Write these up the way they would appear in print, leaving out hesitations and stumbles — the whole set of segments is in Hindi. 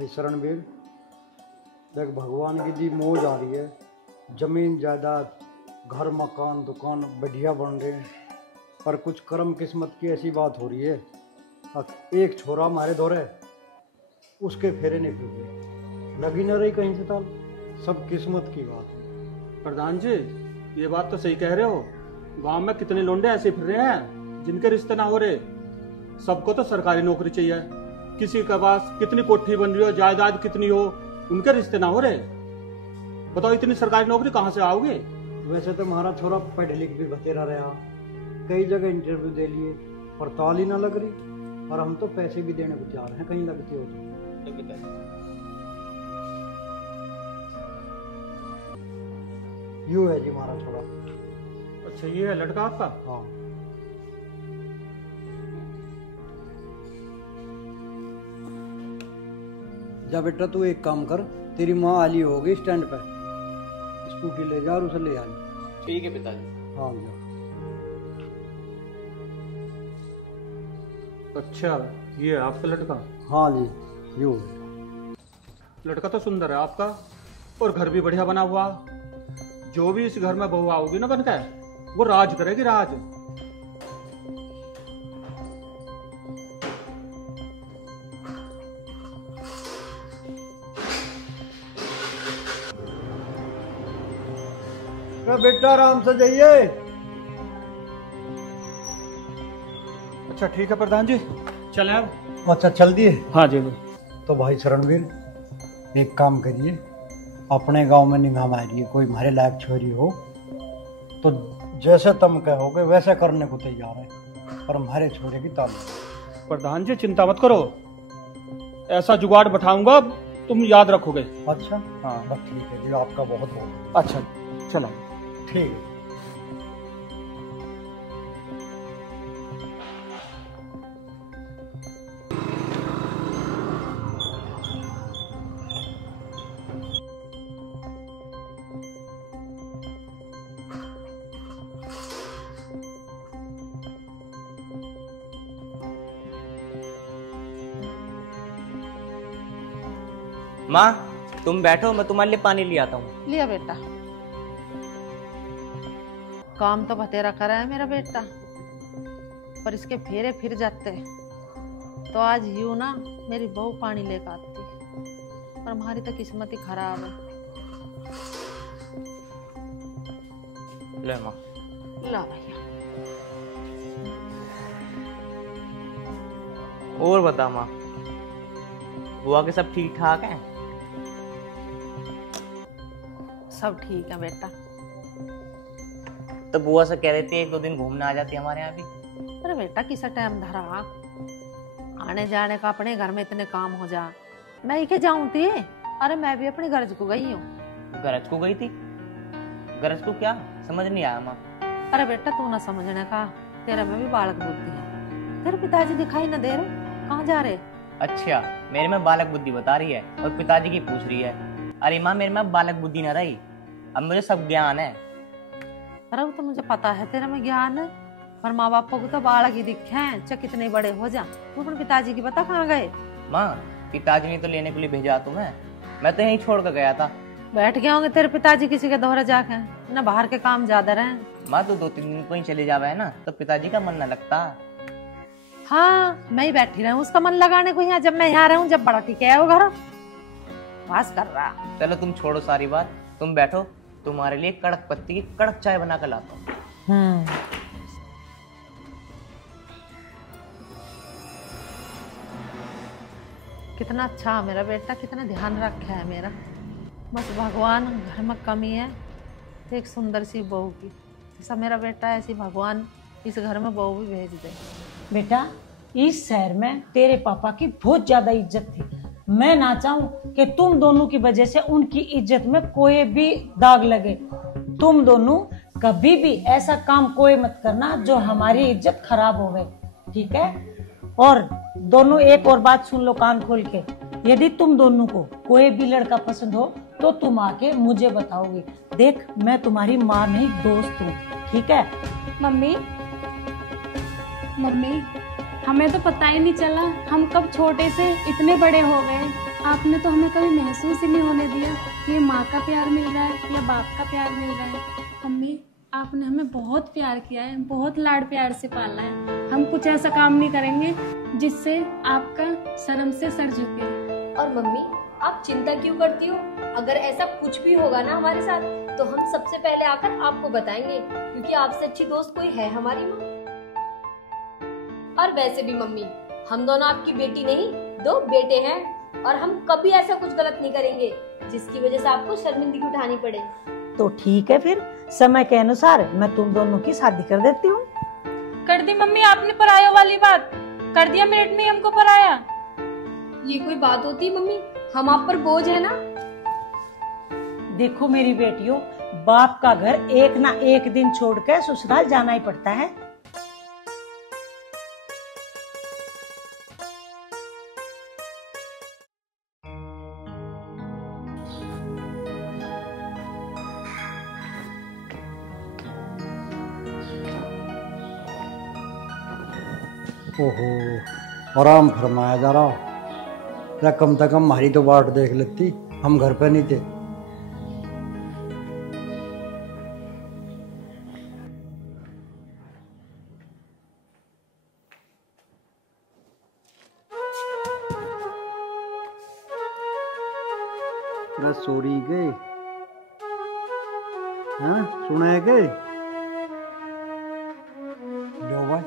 भाई शरणवीर, देख भगवान की दी मौज आ रही है, जमीन जायदाद घर मकान दुकान बढ़िया बन रहे हैं, पर कुछ कर्म किस्मत की ऐसी बात हो रही है। अब एक छोरा हमारे दौरे उसके फेरे नहीं फिर लगी न रही कहीं से ताल, सब किस्मत की बात है। प्रधान जी ये बात तो सही कह रहे हो, गांव में कितने लोंडे ऐसे फिर रहे हैं जिनके रिश्ते ना हो रहे। सबको तो सरकारी नौकरी चाहिए, किसी के पास कितनी कोठी बन रही हो जायदाद कितनी हो, उनके रिश्ते ना हो रहे। बताओ इतनी सरकारी नौकरी कहाँ से आओगे। वैसे तो हमारा छोरा पढ़ लिख भी बतेरा रहा, कई जगह इंटरव्यू दे लिए पर ताल ही ना लग रही, और हम तो पैसे भी देने को तैयार हैं कहीं लगती हो तो। यूं है जी हमारा छोरा। अच्छा ये है लड़का आपका? हाँ। जा बेटा तू एक काम कर, तेरी माँ आली होगी स्टैंड पे, स्कूटी ले जा और उसे ले आई। ठीक है पिताजी। हाँ जा। अच्छा ये है आपका लड़का? हाँ जी यूं। लड़का तो सुंदर है आपका, और घर भी बढ़िया बना हुआ। जो भी इस घर में बहू आओगी ना बनकर, वो राज करेगी राज। बेटा आराम से जाइए। अच्छा ठीक है प्रधान जी, चले अब। अच्छा चल दिए? हाँ जी। तो भाई शरणवीर एक काम करिए, अपने गांव में निगाह मारिए, कोई हमारे लायक छोरी हो तो जैसे तुम कहोगे वैसे करने को तैयार है, पर हमारे छोरे की ताल। प्रधान जी चिंता मत करो, ऐसा जुगाड़ बैठाऊंगा तुम याद रखोगे। अच्छा हाँ बस ठीक है जी, आपका बहुत बहुत। अच्छा चलो ठीक है। माँ तुम बैठो, मैं तुम्हारे लिए पानी ले आता हूँ। लिया बेटा, काम तो बतेरा करा है मेरा बेटा, पर इसके फेरे फिर जाते तो आज यूं ना मेरी बहू पानी लेकर आती, पर हमारी तो किस्मत ही खराब है। ले माँ। ला भैया। और बता माँ, बुआ के सब ठीक ठाक हैं? सब ठीक है बेटा। तो बुआ से कह रही थी एक दो दिन घूमने आ जाती हमारे यहाँ भी। अरे बेटा किसा टाइम धरा, आने जाने का अपने घर में इतने काम हो जा, मैं ही के जाऊं थी। अरे मैं भी अपने गरज को गई हूँ। गरज को गई थी? गरज को क्या, समझ नहीं आया माँ। अरे बेटा तू ना समझने का, तेरा में भी बालक बुद्धि है। तेरे पिताजी दिखाई न दे रहे, कहाँ जा रहे? अच्छा मेरे में बालक बुद्धि बता रही है और पिताजी की पूछ रही है। अरे माँ मेरे में बालक बुद्धि न रही, अब मुझे सब ज्ञान है। अरे वो तो मुझे पता है तेरे में ज्ञान है, पर माँ बाप को तो बालक ही दिखे हैं, चाहे कितने बड़े हो जा। तू अपने पिताजी की बता कहाँ गए? माँ पिताजी ने तो लेने के लिए भेजा तुम्हें, मैं तो यहीं छोड़ कर गया था। बैठ गए होंगे तेरे पिताजी किसी के दोहरे जाके, न बाहर के काम ज्यादा रहे। माँ तो 2-3 दिन को ही चले जावे है ना, तो पिताजी का मन न लगता। हाँ मैं ही बैठी रहूं उसका मन लगाने को यहाँ, जब मैं यहाँ रहूं, जब बड़ा की क्या है वो घर पास कर रहा। चलो तुम छोड़ो सारी बात, तुम बैठो, तुम्हारे लिए कड़क पत्ती की कड़क चाय बना कर लाता हूँ। कितना अच्छा मेरा बेटा, कितना ध्यान रखा है मेरा। बस भगवान घर में कमी है एक सुंदर सी बहू की, जैसा मेरा बेटा ऐसी भगवान इस घर में बहू भी भेज दे। बेटा इस शहर में तेरे पापा की बहुत ज्यादा इज्जत थी, मैं ना चाहूं कि तुम दोनों की वजह से उनकी इज्जत में कोई भी दाग लगे। तुम दोनों कभी भी ऐसा काम कोई मत करना जो हमारी इज्जत खराब होवे, ठीक है? और दोनों एक और बात सुन लो कान खोल के, यदि तुम दोनों को कोई भी लड़का पसंद हो तो तुम आके मुझे बताओगे। देख मैं तुम्हारी माँ नहीं दोस्त हूँ, ठीक है? मम्मी हमें तो पता ही नहीं चला हम कब छोटे से इतने बड़े हो गए। आपने तो हमें कभी महसूस ही नहीं होने दिया कि ये माँ का प्यार मिल रहा है या बाप का प्यार मिल रहा है। मम्मी, आपने हमें बहुत प्यार किया है, बहुत लाड प्यार से पाला है। हम कुछ ऐसा काम नहीं करेंगे जिससे आपका शर्म से सर झुके। और मम्मी, आप चिंता क्यों करती हो? अगर ऐसा कुछ भी होगा ना हमारे साथ तो हम सबसे पहले आकर आपको बताएंगे, क्योंकि आपसे अच्छी दोस्त कोई है हमारी माँ। और वैसे भी मम्मी, हम दोनों आपकी बेटी नहीं, 2 बेटे हैं, और हम कभी ऐसा कुछ गलत नहीं करेंगे जिसकी वजह से आपको शर्मिंदगी उठानी पड़े। तो ठीक है, फिर समय के अनुसार मैं तुम दोनों की शादी कर देती हूँ। कर दी मम्मी आपने पराया वाली बात, कर दिया मिनट में हमको पराया। ये कोई बात होती है मम्मी? हम आप पर बोझ है ना। देखो मेरी बेटियों, बाप का घर एक ना एक दिन छोड़कर ससुराल जाना ही पड़ता है। ओहो, आराम फरमाया जा रहा। या कम से कम हमारी तो बाट देख लेती, हम घर पे नहीं थे। सोरी गए, हाँ सुना है गए, लो भाई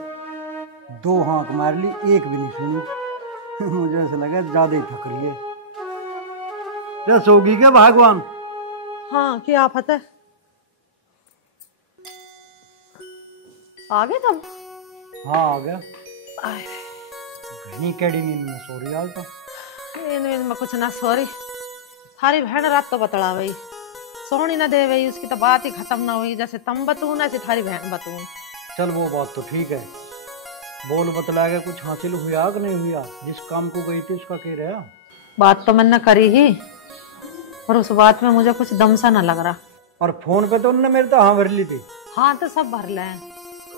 2 हाँक मार ली, एक भी नहीं सुनी। मुझे ऐसा लगा ज्यादा ही थक रही है। क्या सोगी क्या भगवान? हाँ, क्या आफत है? आ गए तुम? हाँ आ गया। घनी केड़ी नींद में सो रही आज तो। नींद में कुछ ना सॉरी, थारी बहन रात तो बतला गई, सोनी ना दे गई, उसकी तो बात ही खत्म ना हुई। जैसे तुम बतून ऐसे थारी बहन बतून। चल वो बात तो ठीक है, बोल बतला के कुछ हासिल हुआ कि नहीं हुआ? जिस काम को गई थी उसका कह रहा? बात तो मैंने करी ही, पर उस बात में मुझे कुछ दम सा ना लग रहा। और फोन पे तो उन्होंने मेरे तो हाँ भर ली थी। हाँ तो सब भर ले,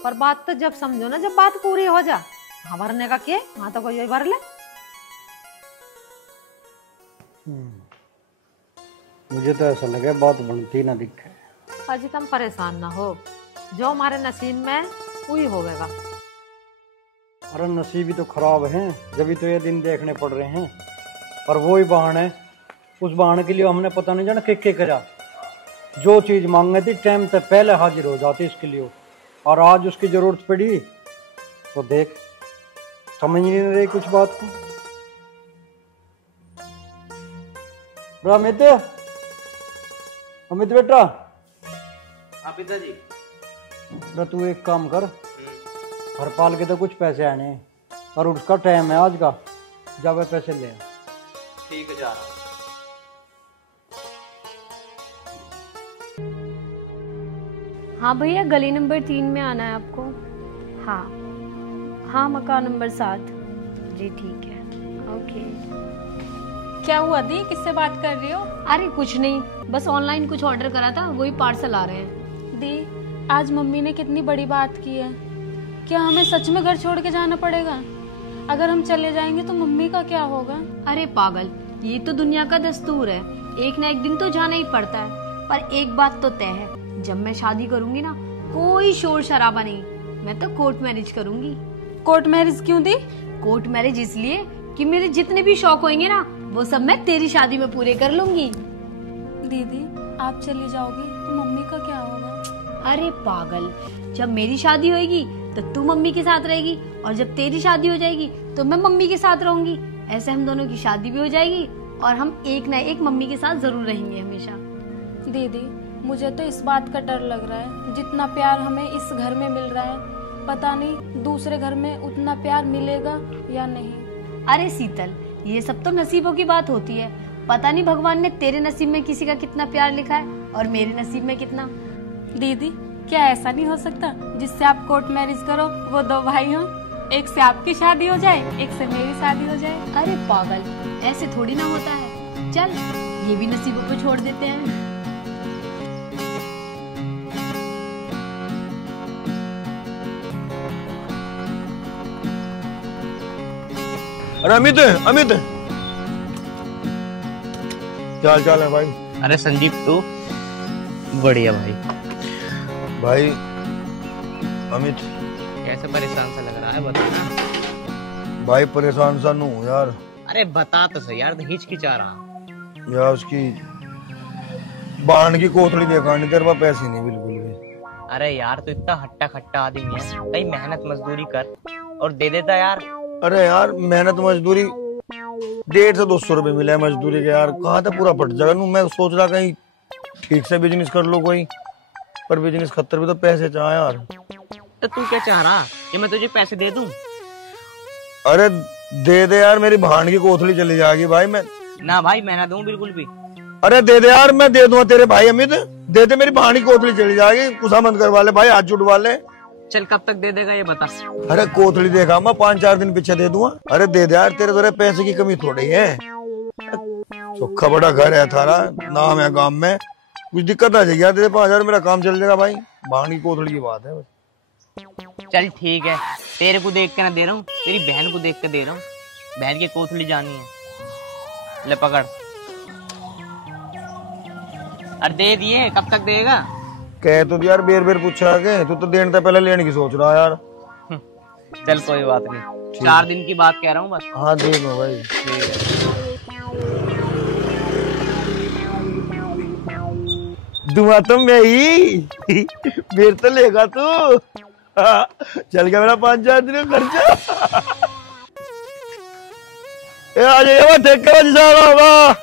पर बात तो जब समझो ना, जब बात पूरी हो जा। हाँ भरने का क्या, हाँ तो कोई भर ले। मुझे तो ऐसा लगे बात बनती ना दिखे। अजी तुम परेशान ना हो, जो हमारे नसीब में वही होगा। अरे नसीब ही तो खराब है, जब तो ये दिन देखने पड़ रहे हैं। पर वो ही बहाने, उस बहाने के लिए हमने पता नहीं जाना क्या करा। जो चीज मांगे थी टाइम से पहले हाजिर हो जाती इसके लिए, और आज उसकी जरूरत पड़ी तो देख, समझ नहीं रही कुछ बात को। अमित बेटा। हाँ पिताजी। तू एक काम कर, हरपाल के तो कुछ पैसे आने हैं और उसका टाइम है आज का, जब पैसे ले। ठीक है, जा रहा हूं। हाँ भैया, गली नंबर 3 में आना है आपको। हाँ हाँ, मकान नंबर 7। जी ठीक है, ओके। क्या हुआ दी, किससे बात कर रही हो? अरे कुछ नहीं, बस ऑनलाइन कुछ ऑर्डर करा था, वही पार्सल आ रहे हैं। दी, आज मम्मी ने कितनी बड़ी बात की है। क्या हमें सच में घर छोड़ के जाना पड़ेगा? अगर हम चले जाएंगे तो मम्मी का क्या होगा? अरे पागल, ये तो दुनिया का दस्तूर है, एक ना एक दिन तो जाना ही पड़ता है। पर एक बात तो तय है, जब मैं शादी करूंगी ना, कोई शोर शराबा नहीं, मैं तो कोर्ट मैरिज करूंगी। कोर्ट मैरिज क्यों दी? कोर्ट मैरिज इसलिए कि मेरे जितने भी शौक होंगे ना, वो सब मैं तेरी शादी में पूरे कर लूंगी। दीदी, आप चली जाओगी तो मम्मी का क्या होगा? अरे पागल, जब मेरी शादी होगी तो तू मम्मी के साथ रहेगी, और जब तेरी शादी हो जाएगी तो मैं मम्मी के साथ रहूंगी। ऐसे हम दोनों की शादी भी हो जाएगी और हम एक ना एक मम्मी के साथ जरूर रहेंगे हमेशा। दीदी, मुझे तो इस बात का डर लग रहा है, जितना प्यार हमें इस घर में मिल रहा है, पता नहीं दूसरे घर में उतना प्यार मिलेगा या नहीं। अरे शीतल, ये सब तो नसीबों की बात होती है। पता नहीं भगवान ने तेरे नसीब में किसी का कितना प्यार लिखा है और मेरे नसीब में कितना। दीदी, क्या ऐसा नहीं हो सकता जिससे आप कोर्ट मैरिज करो, वो 2 भाई हों, एक से आपकी शादी हो जाए, एक से मेरी शादी हो जाए? अरे पागल, ऐसे थोड़ी ना होता है। चल, ये भी नसीबों पे छोड़ देते हैं। अरे अमित, अमित, क्या हाल चाल है भाई? अरे संजीव तू बढ़िया भाई। भाई अमित कैसे परेशान सा लग रहा है बता ना। भाई परेशान सा नू यार। अरे बता तो सही यार, हिचकिचा रहा। यार उसकी बाण की कोथड़ी देखा नहीं, तेरे पास पैसे नहीं बिल्कुल भी। अरे यार तू इतना हट्टा खट्टा आदमी है, कहीं मेहनत मजदूरी कर और दे देता यार। अरे यार मेहनत मजदूरी 150 से 200 रुपए मिले मजदूरी के यार, कहाँ था पूरा फट जाएगा। मैं सोच रहा कहीं ठीक से बिजनेस कर लो कोई, पर बिजनेस खतर भी तो पैसे चाह यार। तो तू क्या चाह रहा कि मैं तुझे पैसे दे दूं? अरे दे दे यार, मेरी भाण की कोथड़ी चली जाएगी भाई। मैं ना भाई मैं ना दूं बिल्कुल भी। अरे दे दे यार, मैं दे दूंगा तेरे भाई अमित, दे दे, मेरी भाण की कोथड़ी चली जाएगी। कुसा बंद करवा ले भाई, हाथ जुड़वा ले। चल कब तक दे देगा ये बता। अरे कोथड़ी देखा मैं 5-4 दिन पीछे दे दूंगा। अरे दे दे यार, तेरे तो पैसे की कमी थोड़ी है। सुखा बड़ा घर है थारा, नाम है गांव में, कुछ दिक्कत आ जाएगी यार, दे 5,000 मेरा काम चल जाएगा भाई। भाण की कोथड़ी की बात है। चल ठीक है, तेरे को देख के ना दे रहा हूँ, तेरी बहन को देख के दे रहा हूँ। बहन की कोथड़ी जानी है, ले पकड़। अरे दे दिए, कब तक देगा? कह तो यार बेर बेर पूछा आगे, तू तो देने से पहले लेने की सोच रहा यार। चल कोई बात नहीं, 4 दिन की बात कह रहा हूँ बस। हाँ दे दो भाई। ठीक है। दुआ तो मैं ही मेरे तो लेगा तू। चल गया मेरा 5-4 दिन का खर्चा। आ जाइए ठेके में जाना होगा।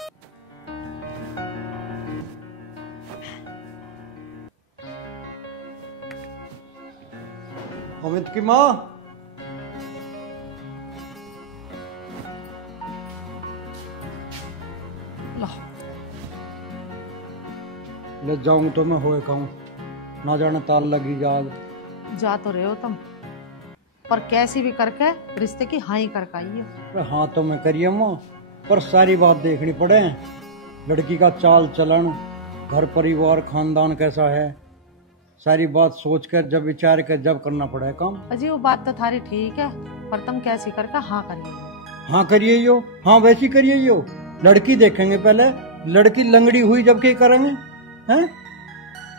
अमित की माँ, ले जाऊं तो मैं होए कहूं, ना जाने ताल लगी जाग। जा तो रहे हो तुम, पर कैसी भी करके रिश्ते की हाँ ही करके आइए। अरे हाँ तो मैं करिए माँ, पर सारी बात देखनी पड़े। लड़की का चाल चलन, घर परिवार खानदान कैसा है, सारी बात सोच कर जब विचार कर जब करना पड़े काम। अजी वो बात तो थारी ठीक है, पर तुम कैसी करके हाँ करिए। हाँ करिए यो, हाँ वैसी करिए यो। लड़की देखेंगे पहले, लड़की लंगड़ी हुई जब क्या करेंगे हैं?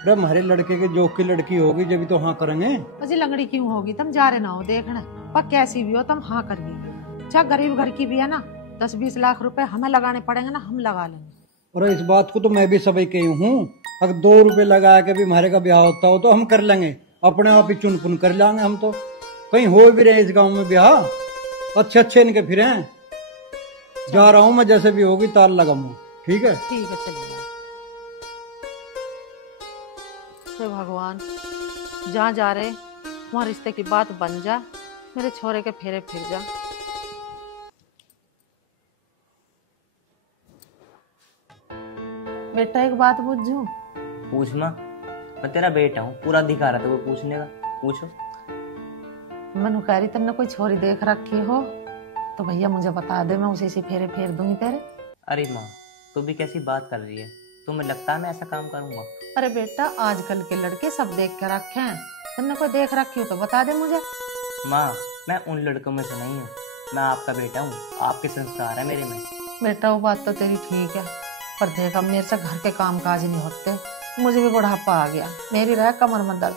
अरे हमारे लड़के के जोक की लड़की होगी जब तो हाँ करेंगे। अजी लंगड़ी क्यों होगी, तुम जा रहे ना हो देखने, पर कैसी भी हो तुम हाँ करिए। चाहे गरीब घर की भी है ना, 10-20 लाख रुपए हमें लगाने पड़ेंगे ना, हम लगा लेंगे। और इस बात को तो मैं भी सभी कही हूँ, अगर 2 रुपए लगा के भी हमारे का ब्याह होता हो तो हम कर लेंगे, अपने आप ही चुन पुन कर लेंगे। हम तो कहीं हो भी रहे इस गांव में ब्याह, अच्छे अच्छे इनके फिर हैं। जा रहा हूँ मैं, जैसे भी होगी ताल लगाऊंगा। ठीक है ठीक है चलिए। हे भगवान, जहाँ जा रहे वहाँ रिश्ते की बात बन जा, मेरे छोरे के फेरे फिर जा। बेटा एक बात पूछूं? पूछ माँ, मैं तेरा बेटा हूँ, पूरा अधिकार है तो पूछने का, पूछो। मनु कह रही तुमने कोई छोरी देख रखी हो तो भैया मुझे बता दे, मैं उसी से फेरे फेर दूंगी तेरे। अरे माँ तू भी कैसी बात कर रही है, तुम्हें लगता है मैं ऐसा काम करूंगा? अरे बेटा आजकल के लड़के सब देख के रखे हैं, तुमने कोई देख रखी हो तो बता दे मुझे। माँ मैं उन लड़कों में से नहीं हूँ, मैं आपका बेटा हूँ, आपके संस्कार है मेरे में। बेटा वो बात तो तेरी ठीक है, पर देखा मेरे से घर के काम काज नहीं होते, मुझे भी बुढ़ापा आ गया, मेरी रह कमर में दर्द,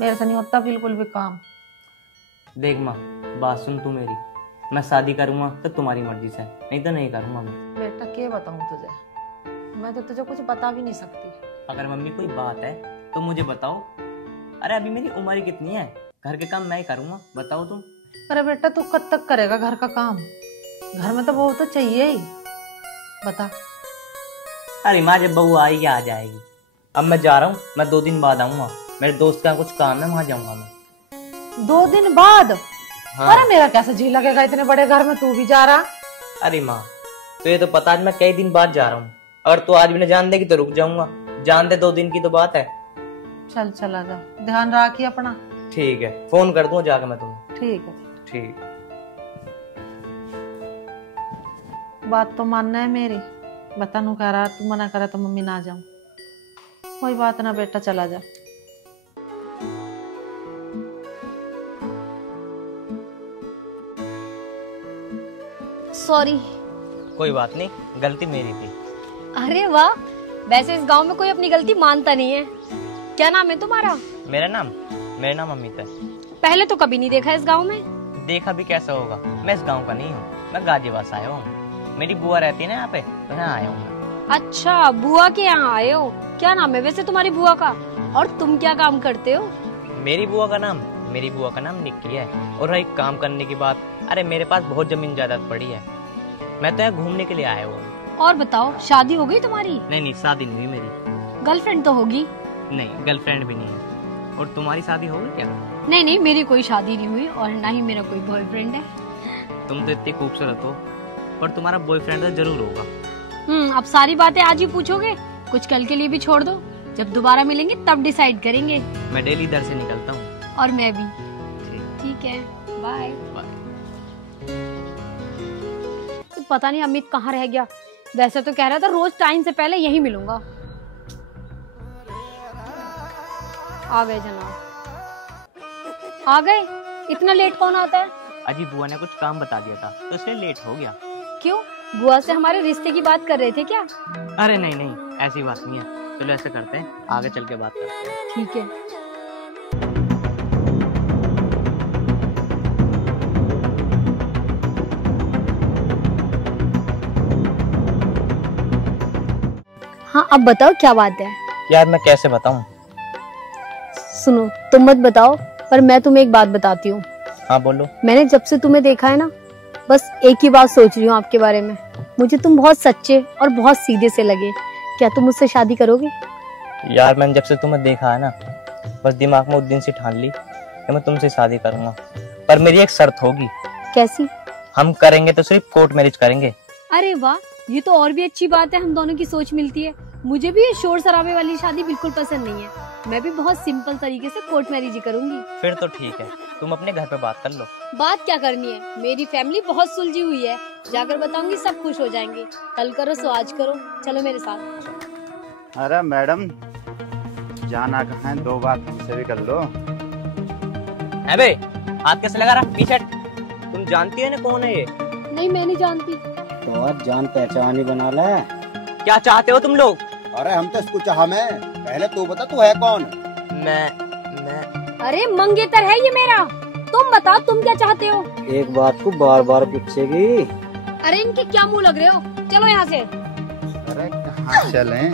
मेरे से नहीं होता बिल्कुल भी काम। देख माँ बात सुन तू मेरी, मैं शादी करूंगा तो तुम्हारी मर्जी से, नहीं तो नहीं करूंगा मैं। बेटा क्या बताऊं तुझे, मैं तो तुझे कुछ बता भी नहीं सकती। अगर मम्मी कोई बात है तो मुझे बताओ। अरे अभी मेरी उम्र कितनी है, घर के काम मैं ही करूंगा, बताओ तुम। अरे बेटा तू कब तक करेगा घर का काम, घर में तो बहू तो चाहिए ही, बता। अरे माँ जब बहू आएगी आ जाएगी, अब मैं जा रहा हूँ, मैं 2 दिन बाद आऊंगा, मेरे दोस्त का कुछ काम है, वहां जाऊंगा मैं। 2 दिन बाद? हाँ। अरे मेरा कैसे जी लगेगा इतने बड़े घर में तू भी जा रहा? अरे माँ तो ये तो पता आज मैं कई दिन बाद जा रहा हूँ, अगर तू आज भी न जान देगी तो रुक जाऊंगा, जान दे 2 दिन की तो बात है। चल चला जा, ध्यान रखिए अपना। ठीक है, फोन कर दूंगा जाकर मैं तुम्हें। ठीक है। ठीक। बात तो मानना है मेरी, बतानू कह रहा तू मना करे तो मम्मी ना जाऊं, कोई बात ना बेटा चला जा। सॉरी। कोई बात नहीं, गलती मेरी थी। अरे वाह, वैसे इस गांव में कोई अपनी गलती मानता नहीं है। क्या नाम है तुम्हारा? मेरा नाम अमित है। पहले तो कभी नहीं देखा इस गांव में। देखा भी कैसा होगा, मैं इस गांव का नहीं हूँ, मैं गाजीबाद से आया हूँ। मेरी बुआ रहती है ना यहाँ पे, तो यहाँ आया हूँ मैं। अच्छा, बुआ के यहाँ आए हो। क्या नाम है वैसे तुम्हारी बुआ का, और तुम क्या काम करते हो? मेरी बुआ का नाम निक्की है। और रही काम करने की बात, अरे मेरे पास बहुत जमीन जायदाद पड़ी है, मैं तो यहाँ घूमने के लिए आया हूँ। और बताओ, शादी हो गई तुम्हारी? नहीं, शादी नहीं हुई मेरी। गर्लफ्रेंड तो होगी? नहीं, गर्लफ्रेंड भी नहीं है। और तुम्हारी शादी हो गई क्या? नहीं, मेरी कोई शादी नहीं हुई और ना ही मेरा कोई बॉयफ्रेंड है। तुम तो इतनी खूबसूरत हो, पर तुम्हारा बॉयफ्रेंड तो जरूर होगा। अब सारी बातें आज ही पूछोगे? कुछ कल के लिए भी छोड़ दो, जब दोबारा मिलेंगे तब डिसाइड करेंगे। मैं डेली इधर से निकलता हूँ। और मैं भी। ठीक है, बाय। पता नहीं अमित कहाँ रह गया। वैसे तो कह रहा था रोज टाइम से पहले यही मिलूंगा। आ गए जनाब, आ गए। इतना लेट कौन आता है? अजी बुआ ने कुछ काम बता दिया था, तो इसलिए लेट हो गया। क्यों, बुआ से हमारे रिश्ते की बात कर रहे थे क्या? अरे नहीं, ऐसी बात नहीं है। चलो ऐसे करते हैं, आगे चल के बात करते हैं। ठीक है। हाँ, अब बताओ क्या बात है? यार मैं कैसे बताऊं? सुनो, तुम मत बताओ, पर मैं तुम्हें एक बात बताती हूँ। हाँ बोलो। मैंने जब से तुम्हें देखा है ना, बस एक ही बात सोच रही हूँ आपके बारे में। मुझे तुम बहुत सच्चे और बहुत सीधे से लगे। क्या तुम मुझसे शादी करोगे? यार मैंने जब से तुम्हें देखा है ना, बस दिमाग में उस दिन से ठान ली कि मैं तुमसे शादी करूंगा, पर मेरी एक शर्त होगी। कैसी? हम करेंगे तो सिर्फ कोर्ट मैरिज करेंगे। अरे वाह, ये तो और भी अच्छी बात है, हम दोनों की सोच मिलती है। मुझे भी ये शोर शराबे वाली शादी बिल्कुल पसंद नहीं है। मैं भी बहुत सिंपल तरीके से कोर्ट मैरिज ही करूंगी। फिर तो ठीक है, तुम अपने घर पे बात कर लो। बात क्या करनी है, मेरी फैमिली बहुत सुलझी हुई है। जाकर बताऊंगी, सब खुश हो जाएंगे। कल करो सो आज करो, चलो मेरे साथ। अरे मैडम, जाना कहाँ है, दो बात हमसे भी कर लो। अबे हाथ कैसे लगा रहा पीछे? तुम जानती है ना कौन है ये? नहीं, मैं नहीं जानती। तो आज जान पहचान ही बना ले। क्या चाहते हो तुम लोग? अरे हम तो इसको चाह में, पहले तू बता तू है कौन? मैं अरे मंगेतर है ये मेरा। तुम बताओ, तुम क्या चाहते हो? एक बात को बार बार पूछेगी। अरे इनके क्या मुंह लग रहे हो, चलो यहाँ से। अरे कहाँ चलें?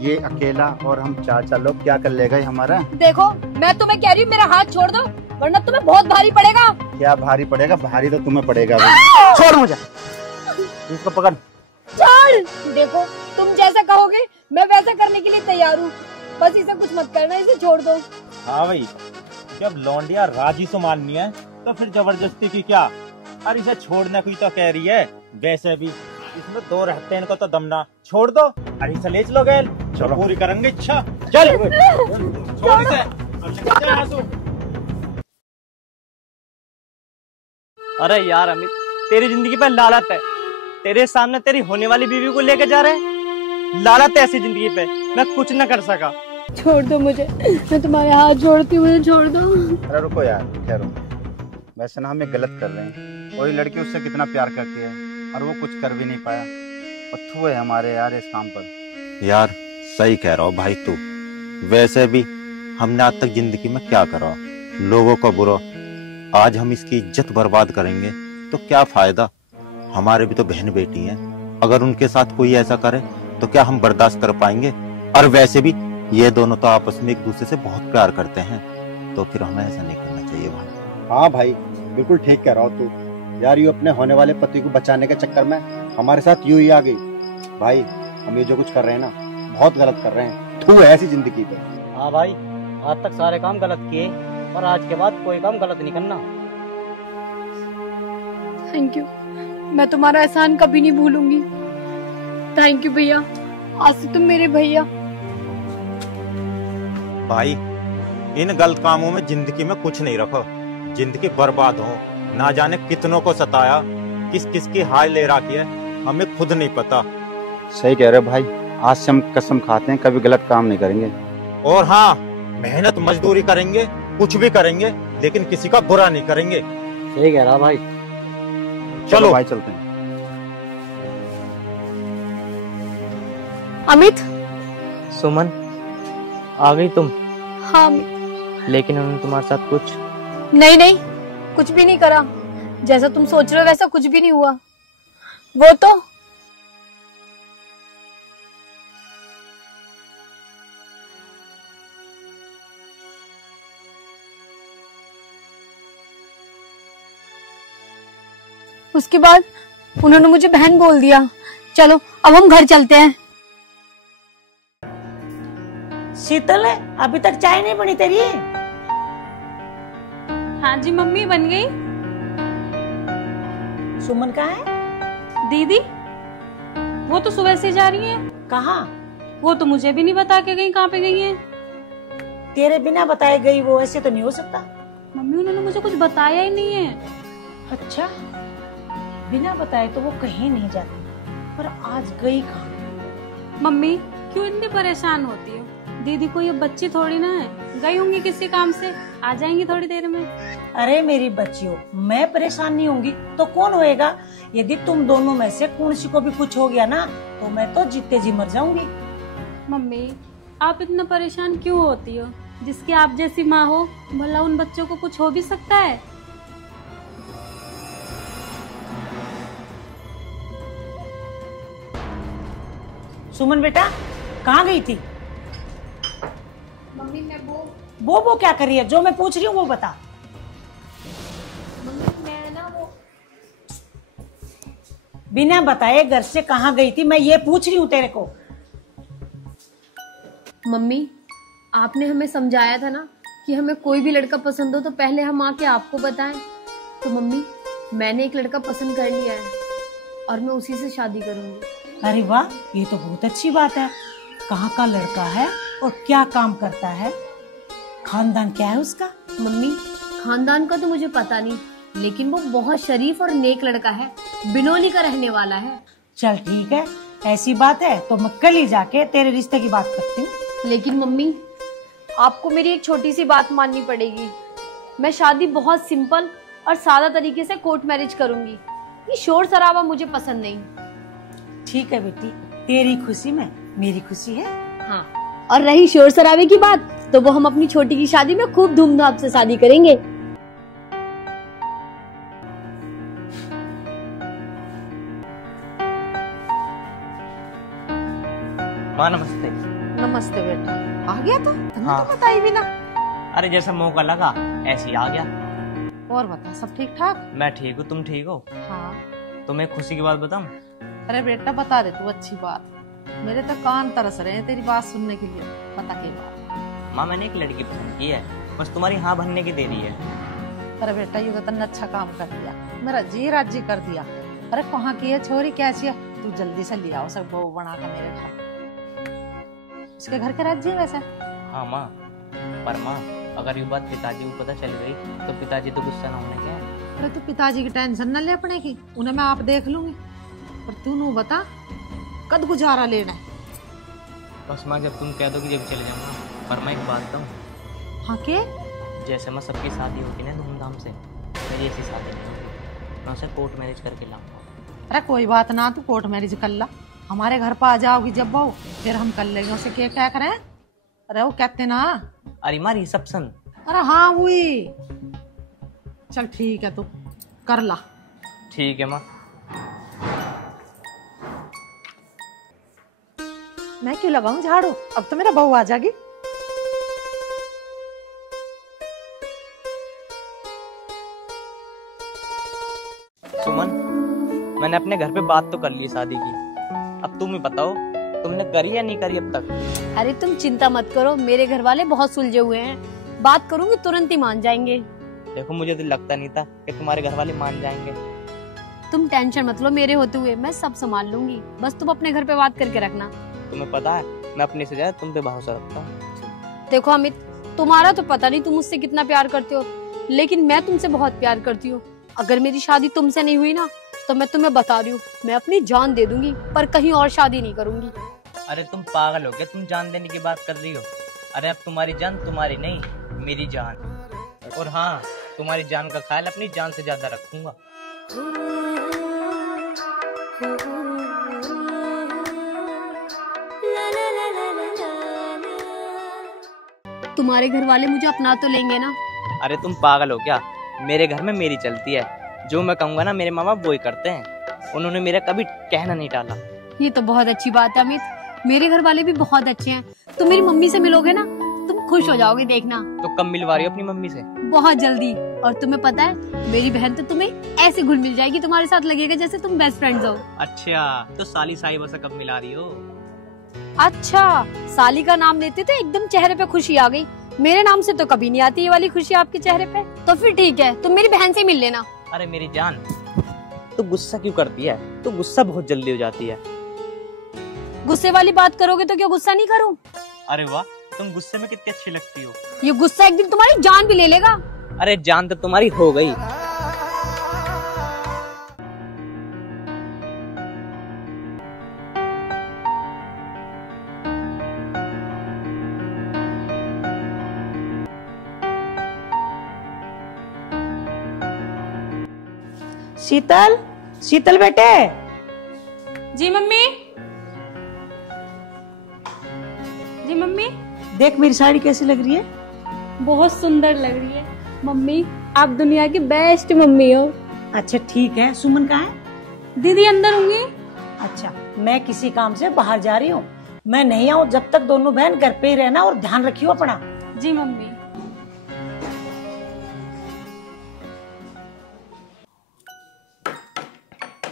ये अकेला और हम चाचा लोग क्या कर लेगा ये हमारा? देखो, मैं तुम्हें कह रही हूँ, मेरा हाथ छोड़ दो, वरना तुम्हें बहुत भारी पड़ेगा। क्या भारी पड़ेगा? भारी तो तुम्हें पड़ेगा। छोड़ मुझे, इसको पकड़। छोड़। देखो, तुम जैसा कहोगे मैं वैसा करने के लिए तैयार हूँ, बस इसे कुछ मत करना, इसे छोड़ दो। हाँ भाई, जब लौंडिया राजी से माननी है तो फिर जबरदस्ती की क्या? अरे इसे छोड़ने की तो कह रही है, वैसे भी इसमें दो रहते हैं, इनको तो दमना। छोड़ दो, अरे इसे ले चलो गैल, चलो पूरी करेंगे इच्छा। चल छोड़ इसे। अरे यार अमित, तेरी जिंदगी पे लालत है, तेरे सामने तेरी होने वाली बीवी को लेके जा रहे हैं। लालत है ऐसी जिंदगी पे, मैं कुछ न कर सका। छोड़ दो मुझे, मैं तुम्हारे हाथ जोड़ती हूँ, छोड़ दो। अरे रुको यार, ठहरो। वैसे ना हम ये गलत कर रहे हैं। वही लड़की उससे कितना प्यार करती है और वो कुछ कर भी नहीं पाया। पत्थू है हमारे यार इस काम पर। यार सही कह रहा हो भाई तू। वैसे भी हमने आज तक जिंदगी में क्या करा, लोगों को बुरा। आज हम इसकी इज्जत बर्बाद करेंगे तो क्या फायदा? हमारे भी तो बहन बेटी हैं, अगर उनके साथ कोई ऐसा करे तो क्या हम बर्दाश्त कर पाएंगे? और वैसे भी ये दोनों तो आपस में एक दूसरे से बहुत प्यार करते हैं, तो फिर हमें ऐसा नहीं करना चाहिए भाई। हाँ भाई, बिल्कुल ठीक कह रहा हो तू। यार ये अपने होने वाले पति को बचाने के चक्कर में हमारे साथ यूं ही आ गई। भाई हम ये जो कुछ कर रहे हैं ना, बहुत गलत कर रहे हैं। तू है ऐसी जिंदगी पे। हाँ भाई, आज तक सारे काम गलत किए और आज के बाद कोई काम गलत नहीं करना। थैंक यू, मैं तुम्हारा एहसान कभी नहीं भूलूंगी। थैंक यू भैया, आज से तुम मेरे भैया। भाई इन गलत कामों में जिंदगी में कुछ नहीं रखो, जिंदगी बर्बाद हो। ना जाने कितनों को सताया, किस किस की हाय ले रखी है, हमें खुद नहीं पता। सही कह रहे हो भाई, आज से हम कसम खाते हैं कभी गलत काम नहीं करेंगे। और हाँ, मेहनत मजदूरी करेंगे, कुछ भी करेंगे, लेकिन किसी का बुरा नहीं करेंगे। सही कह रहा भाई। चलो भाई चलते हैं। अमित। सुमन, आ गई तुम? हाँ अमित। लेकिन उन्होंने तुम्हारे साथ कुछ? नहीं नहीं, कुछ भी नहीं करा। जैसा तुम सोच रहे हो वैसा कुछ भी नहीं हुआ। वो तो उसके बाद उन्होंने मुझे बहन बोल दिया। चलो अब हम घर चलते हैं। शीतल, अभी तक चाय नहीं बनी तेरी? हाँ जी मम्मी, बन गई। सुमन कहाँ है? दीदी वो तो सुबह से जा रही है। कहाँ? वो तो मुझे भी नहीं बता के गई कहाँ पे गई है। तेरे बिना बताए गई वो? ऐसे तो नहीं हो सकता। मम्मी उन्होंने मुझे कुछ बताया ही नहीं है। अच्छा, बिना बताए तो वो कहीं नहीं जाती, पर आज गई कहाँ? मम्मी क्यों इतनी परेशान होती हो? दीदी को ये बच्ची थोड़ी ना है, गई होंगी किसी काम से, आ जाएंगी थोड़ी देर में। अरे मेरी बच्चियों, मैं परेशान नहीं होंगी तो कौन होएगा? यदि तुम दोनों में से किसी को भी कुछ हो गया ना तो मैं तो जीते जी मर जाऊंगी। मम्मी आप इतना परेशान क्यों होती हो? जिसकी आप जैसी माँ हो, भला उन बच्चों को कुछ हो भी सकता है। सुमन बेटा, कहाँ गई थी? मम्मी मैं वो क्या कर रही है? जो मैं पूछ रही हूँ वो बता। मम्मी मैं ना वो बिना बताए घर से कहाँ गई थी, मैं ये पूछ रही हूँ तेरे को। मम्मी आपने हमें समझाया था ना कि हमें कोई भी लड़का पसंद हो तो पहले हम आके आपको बताएं। तो मम्मी मैंने एक लड़का पसंद कर लिया है और मैं उसी से शादी करूंगी। अरे वाह, ये तो बहुत अच्छी बात है। कहाँ का लड़का है और क्या काम करता है? खानदान क्या है उसका? मम्मी खानदान का तो मुझे पता नहीं, लेकिन वो बहुत शरीफ और नेक लड़का है, बिनौली का रहने वाला है। चल ठीक है, ऐसी बात है तो मैं कल ही जाके तेरे रिश्ते की बात करती हूँ। लेकिन मम्मी आपको मेरी एक छोटी सी बात माननी पड़ेगी। मैं शादी बहुत सिंपल और सादा तरीके से कोर्ट मैरिज करूंगी। ये शोर शराबा मुझे पसंद नहीं। ठीक है बेटी, तेरी खुशी में मेरी खुशी है। हाँ, और रही शोर शराबे की बात तो वो हम अपनी छोटी की शादी में खूब धूमधाम से शादी करेंगे। माँ नमस्ते। नमस्ते बेटा, आ गया तो? हाँ। तो बताई भी ना। अरे जैसा मौका लगा ऐसे ही आ गया। और बता, सब ठीक ठाक? मैं ठीक हूँ, तुम ठीक हो? हाँ। तुम्हें खुशी की बात बताऊं? अरे बेटा बता दे तू, अच्छी बात। मेरे तो कान तरस रहे हैं तेरी बात सुनने के लिए। बता के बात। माँ मैंने एक लड़की पसंद की है, बस तुम्हारी हाँ भरने की देरी है। अरे बेटा ये तो तन्ने अच्छा काम कर दिया, मेरा जी राजी कर दिया। अरे कहाँ की है छोरी, कैसी है? तू जल्दी से ले आओ सब बहू बना कर मेरे घर। उसके घर के राज्य है वैसे? हाँ माँ, पर माँ अगर ये बात पिताजी को पता चल गई तो पिताजी तो गुस्सा ना होने क्या है? अरे तू पिताजी की टेंशन न ले अपने की, उन्हें मैं आप देख लूंगी। पर तू नू बता कद गुजारा लेना है? बस माँ जब तुम कह दो कि जब चले जाऊंगा। पर मैं एक बात बताऊं? हाँ के? जैसे मैं सबकी शादी होती ना धूमधाम से, मेरी ऐसी शादी नहीं होगी। मैं उसे कोर्ट मैरिज करके लाऊंगा। अरे कोई बात ना, तू कोर्ट मैरिज कर ला, हमारे घर पर आ जाओगी जब बहू, फिर हम कर लेंगे उसे। क्या करें? अरे वो कहते ना, अरे माँ रिसेप्शन। अरे हाँ हुई। चल ठीक है, तू कर ला। ठीक है माँ। मैं क्यों लगाऊं झाड़ू? अब तो मेरा बहू आ जाएगी। सुमन, मैंने अपने घर पे बात तो कर ली शादी की, अब तुम ही बताओ तुमने करी या नहीं करी अब तक? अरे तुम चिंता मत करो, मेरे घर वाले बहुत सुलझे हुए हैं। बात करूंगी तुरंत ही मान जाएंगे। देखो मुझे तो लगता नहीं था कि तुम्हारे घर वाले मान जाएंगे। तुम टेंशन मत लो, मेरे होते हुए मैं सब संभाल लूंगी। बस तुम अपने घर पे बात करके रखना। तुम्हें पता है मैं अपने से ज्यादा तुम पे भरोसा रखता हूँ। देखो अमित, तुम्हारा तो पता नहीं तुम मुझसे कितना प्यार करते हो, लेकिन मैं तुमसे बहुत प्यार करती हूँ। अगर मेरी शादी तुमसे नहीं हुई ना तो मैं तुम्हें बता रही हूँ, मैं अपनी जान दे दूंगी, पर कहीं और शादी नहीं करूंगी। अरे तुम पागल हो क्या? तुम जान देने की बात कर रही हो? अरे अब तुम्हारी जान तुम्हारी नहीं, मेरी जान। और हाँ, तुम्हारी जान का ख्याल अपनी जान से ज्यादा रखूंगा। La तुम्हारे घर वाले मुझे अपना तो लेंगे ना। अरे तुम पागल हो क्या? मेरे घर में मेरी चलती है, जो मैं कहूँगा ना मेरे माँ बाप वही करते हैं। उन्होंने मेरा कभी कहना नहीं टाला। ये तो बहुत अच्छी बात है अमित, मेरे घर वाले भी बहुत अच्छे हैं। तुम मेरी मम्मी से मिलोगे ना, तुम खुश हो जाओगे, देखना। तो कब मिलवा रही हो अपनी मम्मी से? बहुत जल्दी। और तुम्हें पता है मेरी बहन तो तुम्हें ऐसे घुल मिल जाएगी, तुम्हारे साथ लगेगा जैसे तुम बेस्ट फ्रेंड्स हो। अच्छा, तो साली साहिबा से कब मिला रही हो? अच्छा, साली का नाम लेते तो एकदम चेहरे पे खुशी आ गई। मेरे नाम से तो कभी नहीं आती ये वाली खुशी आपके चेहरे पे। तो फिर ठीक है, तुम मेरी बहन से मिल लेना। अरे मेरी जान, तू गुस्सा क्यों करती है? तू गुस्सा बहुत जल्दी हो जाती है। गुस्से वाली बात करोगे तो क्यों गुस्सा नहीं करूं? अरे वाह, तुम गुस्से में कितनी अच्छी लगती हो। ये गुस्सा एक दिन तुम्हारी जान भी ले लेगा। अरे जान तो तुम्हारी हो गई। शीतल, शीतल बेटे। जी मम्मी। जी मम्मी। देख मेरी साड़ी कैसी लग रही है? बहुत सुंदर लग रही है मम्मी, आप दुनिया की बेस्ट मम्मी हो। अच्छा ठीक है, सुमन कहाँ है? दीदी अंदर होंगी। अच्छा, मैं किसी काम से बाहर जा रही हूँ, मैं नहीं आऊँ जब तक दोनों बहन घर पे ही रहना और ध्यान रखियो अपना। जी मम्मी।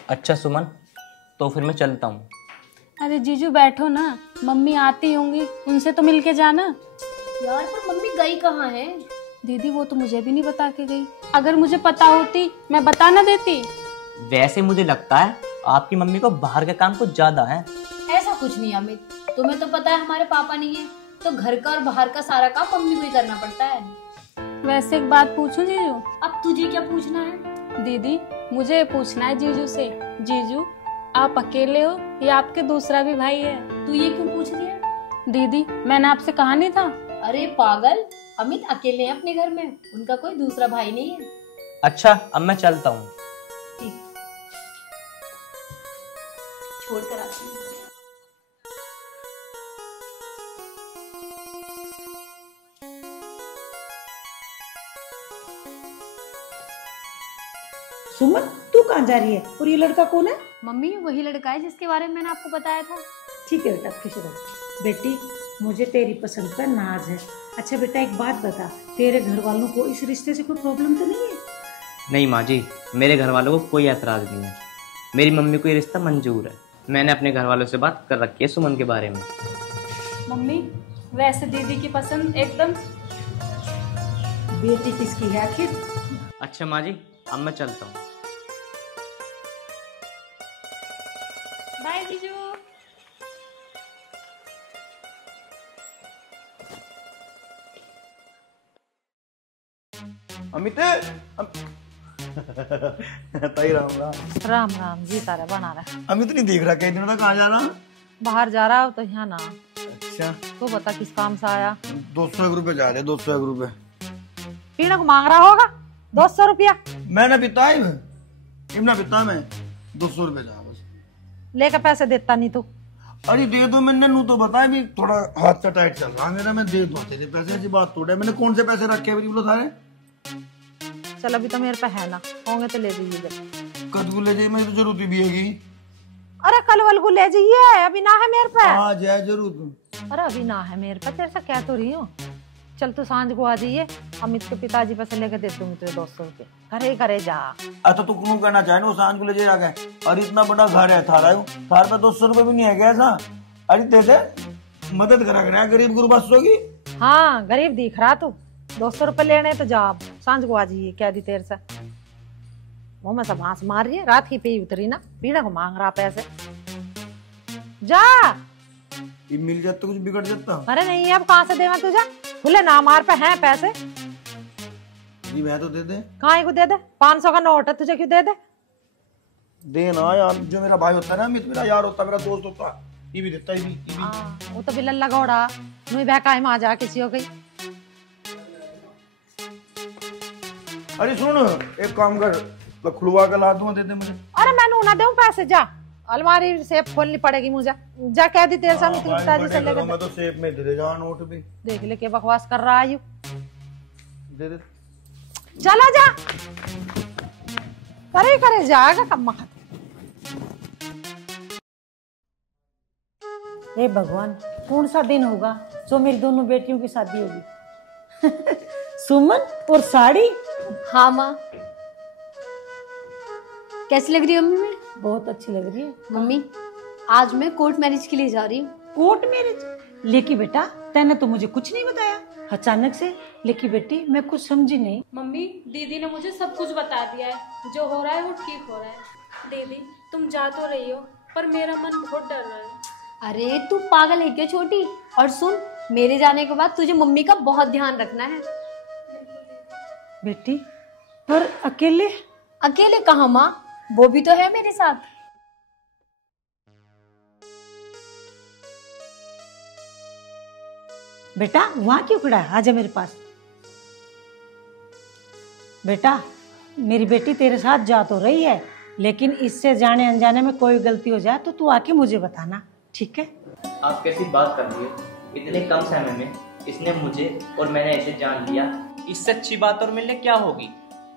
अच्छा सुमन, तो फिर मैं चलता हूँ। अरे जीजू बैठो ना, मम्मी आती होंगी, उनसे तो मिलके जाना। यार पर मम्मी गई कहाँ है? दीदी वो तो मुझे भी नहीं बता के गई, अगर मुझे पता होती मैं बता ना देती। वैसे मुझे लगता है आपकी मम्मी को बाहर के काम कुछ ज्यादा है। ऐसा कुछ नहीं अमित, तुम्हें तो पता है हमारे पापा नहीं है, तो घर का और बाहर का सारा काम मम्मी को ही करना पड़ता है। वैसे एक बात पूछूं जीजू? अब तुझे क्या पूछना है? दीदी मुझे पूछना है जीजू से, जीजू आप अकेले हो या आपके दूसरा भी भाई है? तू ये क्यों पूछ रही है? दीदी मैंने आपसे कहा नहीं था? अरे पागल, अमित अकेले हैं अपने घर में, उनका कोई दूसरा भाई नहीं है। अच्छा अब मैं चलता हूँ। ठीक, छोड़ कर आती हूँ। सुमन तू कहाँ जा रही है और ये लड़का कौन है? मम्मी वही लड़का है जिसके बारे में मैंने आपको बताया था। ठीक है बेटा, खुश रहो। बेटी मुझे तेरी पसंद पर नाज है। अच्छा बेटा एक बात बता, तेरे घर वालों को इस रिश्ते से कोई प्रॉब्लम तो नहीं है? नहीं माँ जी, मेरे घर वालों को कोई ऐतराज नहीं है। मेरी मम्मी को ये रिश्ता मंजूर है। मैंने अपने घर वालों से बात कर रखी है सुमन के बारे में। मम्मी वैसे दीदी की पसंद एकदम। बेटी किसकी है आखिर? अच्छा माँ जी, अब मैं चलता हूँ। बाय जीजू। अमित ताई राम राम। राम राम जी, तारा बना रहा। अमित नहीं देख रहा, कई दिनों तक कहाँ जा रहा? बाहर जा रहा हो तो यहाँ ना। अच्छा तो बता किस काम से आया? 201 रुपए जा रहे, 201 रुपए। पीने को मांग रहा होगा 200 रुपया। मैंने पिता इमना पिता में 200 रुपए जा बस। लेकर पैसे देता नहीं तू? अरे दे दो, मैंने नू तो बताया भी थोड़ा हाथ से टाइट चल रहा मेरा, मैं दे दो तेरे पैसे, ऐसी बात थोड़े। मैंने कौन से पैसे रखे हैं बोलो सारे? चल अभी तो मेरे पे है ना, होंगे तो ले जाइए। कद को ले जाइए, मेरी तो जरूरत भी है। अरे कल वल को ले जाइए, अभी ना है मेरे पे। हाँ जाए जरूर। अरे अभी ना है मेरे पे, तेरे से कह तो रही हूँ। चल तू सांझ को आ जाइए, अमित के पिताजी पैसे लेके दे दूंगी तुझे 200 रुपये। घरे घरे जा। अच्छा तू क्यों कहना चाहे वो सांझ को ले जाएगा? अरे इतना बड़ा घर है थारा, थार पे 200 रुपए भी नहीं है क्या ऐसा? अरे दे दे, मदद करा कर गरीब गुरबा की। हाँ गरीब दिख रहा तू, 200 रुपए लेने तो जा, सांझ को आ जाइए। क्या दी तेरे से? मुँह में सब हाथ मार रही है, रात की पी उतरी ना, पीने को मांग रहा पैसे। जा। ये मिल जाता कुछ बिगड़ जाता। अरे नहीं, अब कहाँ से देवा तुझे? खुले ना मार पे है पैसे। जी मैं तो दे दे। कहाँ को दे दे? 500 का नोट है, तुझे क्यों दे दे? देना यार, जो मेरा भाई होता है ना, मेरा यार होता, मेरा दोस्त होता, ये भी देता, ये भी। वो तो बिल्ला लगौड़ा नुई बहकाए में आ जा किसी हो गई। अरे सुन, एक काम कर, खुलवा के ला दूंगा, दे दे मुझे। अरे मैं ना दूं पैसे, जा अलमारी सेफ खोलनी पड़ेगी मुझे। जा कह दी तेरे सामने पिताजी से लेकर मैं तो सेफ में दे जा नोट भी। देख ले के बकवास कर रहा है। दे दे। चला जा, करे करे जाएगा कम मखत। हे भगवान, कौन सा दिन होगा जो मेरी दोनों बेटियों की शादी होगी। सुमन और साड़ी। हाँ माँ, कैसी लग रही है मम्मी? मैं बहुत अच्छी लग रही है मम्मी। आज मैं कोर्ट मैरिज के लिए जा रही हूँ। Court marriage? लेकी बेटा, तैने तो मुझे कुछ नहीं बताया अचानक से। लेकी बेटी, मैं कुछ समझी नहीं। मम्मी, दीदी ने मुझे सब कुछ बता दिया है, जो हो रहा है वो ठीक हो रहा है। दीदी, तुम जा तो रही हो, पर मेरा मन बहुत डर रहा है। अरे तू पागल है क्या छोटी? और सुन, मेरे जाने के बाद तुझे मम्मी का बहुत ध्यान रखना है। बेटी, पर अकेले? अकेले कहाँ माँ, वो भी तो है मेरे साथ। बेटा वहां क्यों खड़ा है? आजा मेरे पास। बेटा, मेरी बेटी तेरे साथ जा तो रही है, लेकिन इससे जाने अनजाने में कोई गलती हो जाए तो तू आके मुझे बताना, ठीक है? आप कैसी बात कर रही हो? इतने कम समय में इसने मुझे और मैंने ऐसे जान लिया। इससे अच्छी बात और मिलने क्या होगी?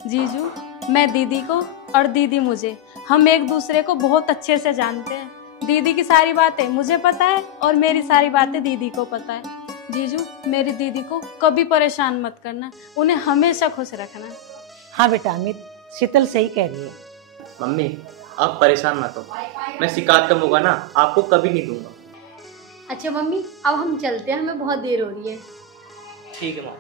जीजू, मैं दीदी को और दीदी मुझे, हम एक दूसरे को बहुत अच्छे से जानते हैं। दीदी की सारी बातें मुझे पता है और मेरी सारी बातें दीदी को पता है। जीजू, मेरी दीदी को कभी परेशान मत करना, उन्हें हमेशा खुश रखना। हाँ बेटा अमित, शीतल सही कह रही है। मम्मी, आप परेशान मत हो, मैं शिकायत का मौका ना आपको कभी नहीं दूंगा। अच्छा मम्मी, अब हम चलते हैं, हमें बहुत देर हो रही है। ठीक है माँ।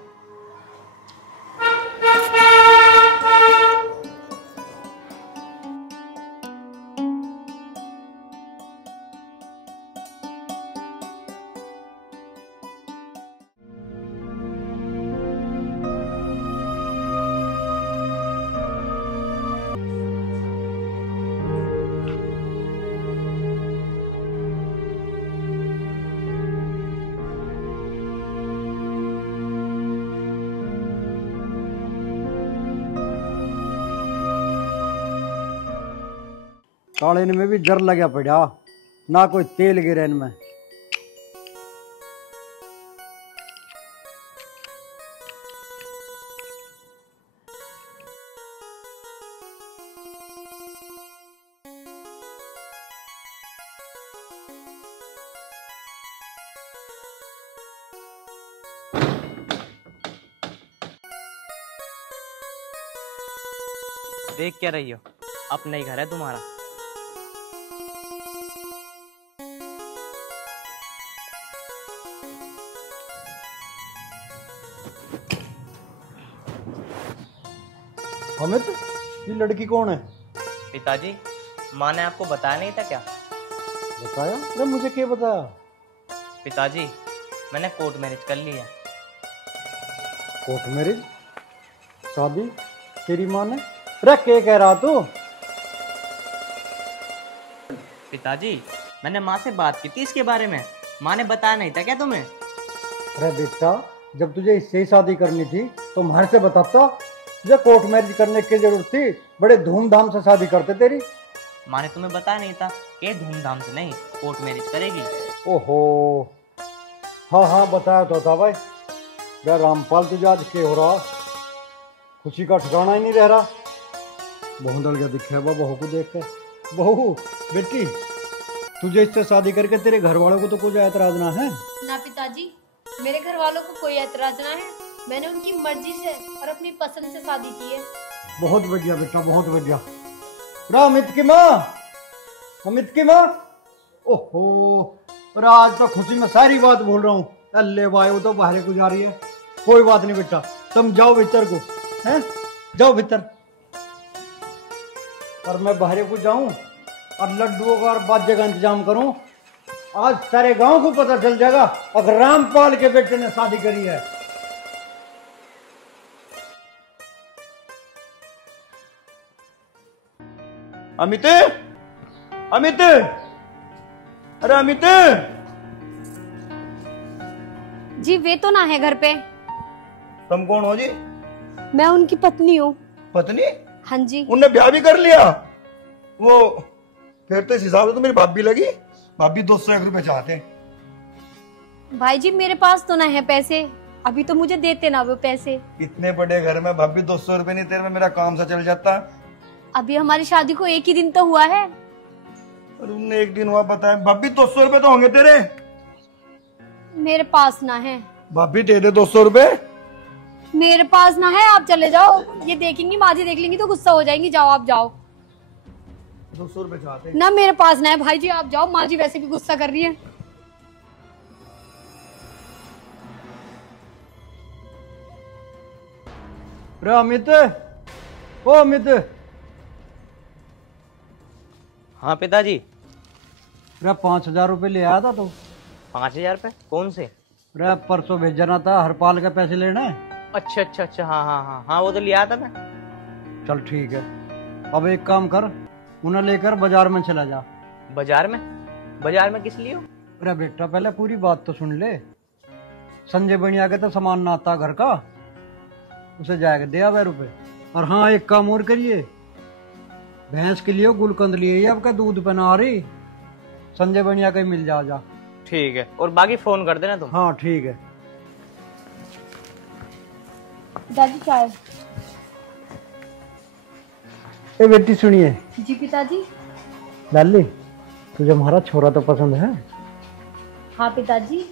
काले में भी जर लगा पड़ा, ना कोई तेल गिरे इनमें। देख क्या रही हो? अपना ही घर है तुम्हारा। अमित, ये लड़की कौन है? पिताजी, माँ ने आपको बताया नहीं था क्या? बताया? अरे मुझे क्या बताया? पिताजी, मैंने कोर्ट मैरिज कर ली है। Court marriage? शादी? तेरी माँ ने? अरे क्या कह रहा तू? पिताजी, मैंने माँ से बात की थी इसके बारे में, माँ ने बताया नहीं था क्या तुम्हें? अरे बेटा, जब तुझे इससे ही शादी करनी थी तो हमारे से बताता। तुझे कोर्ट मैरिज करने की जरूरत थी, बड़े धूमधाम से शादी करते तेरी। माँ ने तुम्हें बताया नहीं था कि धूमधाम से नहीं, कोर्ट मैरिज करेगी। ओहो, हाँ हाँ बताया तो था भाई। यार रामपाल, तुझे आज क्या हो रहा? खुशी का ठिकाना ही नहीं रह रहा। बहू दल गया दिखे बहू को देख कर। बहू बेटी, तुझे इससे शादी करके तेरे घर वालों को तो कुछ ऐतराज ना है? ना पिताजी, मेरे घर वालों को कोई ऐतराज ना है। मैंने उनकी मर्जी से और अपनी पसंद से शादी की है। बहुत बढ़िया बेटा, बहुत बढ़िया। अमित की माँ, अमित की माँ, ओहो, और आज तो खुशी में सारी बात बोल रहा हूँ। अल्ले भाई, वो तो बाहर को जा रही है। कोई बात नहीं बेटा, तुम जाओ भीतर को, हैं? जाओ भीतर। और मैं बाहर को जाऊं और लड्डुओं का और बाजे का इंतजाम करूं। आज सारे गांव को पता चल जाएगा अगर रामपाल के बेटे ने शादी करी है। अमित, अमित, अरे अमित। जी वे तो ना है घर पे। तुम कौन हो जी? मैं उनकी पत्नी हूँ। पत्नी? हाँ जी। उनने ब्याह भी कर लिया? वो फिर तो इस हिसाब से तो मेरी भाभी लगी। भाभी 201 रुपए चाहते हैं। भाई जी मेरे पास तो ना है पैसे, अभी तो मुझे देते ना वो पैसे। इतने बड़े घर में भाभी 200 रुपए नहीं तेरे में मेरा काम सा चल जाता। अभी हमारी शादी को 1 ही दिन तो हुआ है। तुमने 1 दिन हुआ बताया। भाभी 200 रुपए तो होंगे तेरे। मेरे पास ना है। भाभी दे दे 200 रुपए। मेरे पास ना है, आप चले जाओ। ये देखेंगी माँ जी, देख लेंगी तो गुस्सा हो जाएंगी। जाओ आप जाओ। 200 रुपए चाहते ना मेरे पास ना है भाई जी, आप जाओ। माँ जी वैसे भी गुस्सा कर रही है। रे अमित, ओ अमित। हाँ पिताजी। रे 5000 रुपए ले आया था तू। 5000 रुपए कौन से? रे परसों भेजना था, हरपाल के पैसे लेने हैं। अच्छा अच्छा अच्छा, हाँ हाँ हाँ हाँ, वो तो लिया था मैं। चल ठीक है, अब एक काम कर, उन्हें लेकर बाजार में चला जा। बाजार में? बाजार में किस लिए? अरे बेटा पहले पूरी बात तो सुन ले। संजय बनिया के तो सामान ना आता घर का, उसे जाएगा दे 1000 रुपए। और हाँ एक काम और करिए, भैंस के लिए गुलकंद लिए आपका दूध बना रही, संजय बनिया का ही मिल जा। ठीक है, और बाकी फोन कर देना तुम। हाँ ठीक है। दादी चाय। ए बेटी सुनिए। जी पिताजी। लाली तुझे हमारा छोरा तो पसंद है? हाँ पिताजी।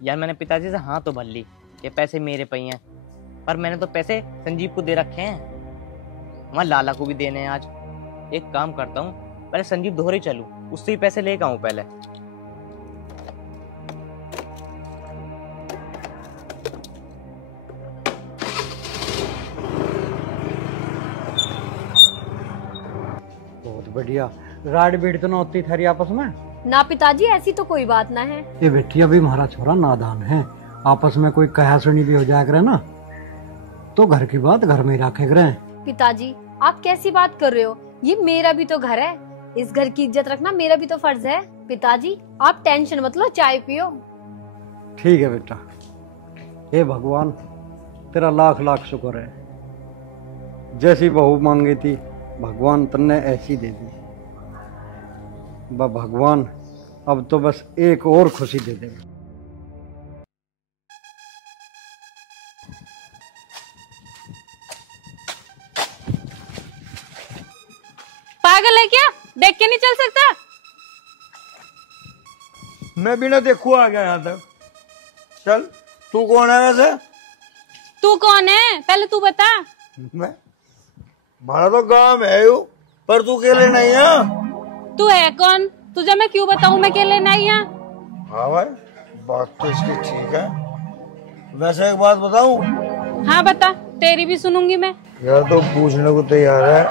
यार मैंने पिताजी से हाँ तो भर ली, ये पैसे मेरे पे हैं, पर मैंने तो पैसे संजीव को दे रखे हैं, वहाँ लाला को भी देने हैं आज। एक काम करता हूँ, पहले संजीव दोहरे चलूँ, उससे ही पैसे लेकर आऊँ पहले। बहुत बढ़िया। राड बीट तो ना होती थारी आपस में? ना पिताजी, ऐसी तो कोई बात ना है। ये बेटी अभी हमारा छोरा नादान है, आपस में कोई कहा सुनी भी हो जाया करे ना तो घर की बात घर में ही रखे करे। पिताजी आप कैसी बात कर रहे हो, ये मेरा भी तो घर है, इस घर की इज्जत रखना मेरा भी तो फर्ज है। पिताजी आप टेंशन मत लो, चाय पियो। ठीक है बेटा। हे भगवान तेरा लाख लाख शुक्र है, जैसी बहू मांगी थी भगवान तन्ने ऐसी दे दी। भगवान अब तो बस एक और खुशी दे दे। पागल है क्या, देख के नहीं चल सकता? मैं बिना देखू आ गया यहाँ तक। चल तू कौन है वैसे? तू कौन है पहले तू बता। मैं हमारा तो गांव है यू, पर तू अकेले नहीं है। तू है कौन? तुझे मैं क्यों बताऊं मैं अकेले नहीं है? हाँ भाई बात तो इसकी ठीक है। वैसे एक बात बताऊं? हाँ बता, तेरी भी सुनूंगी मैं। यार तो पूछने को तैयार है,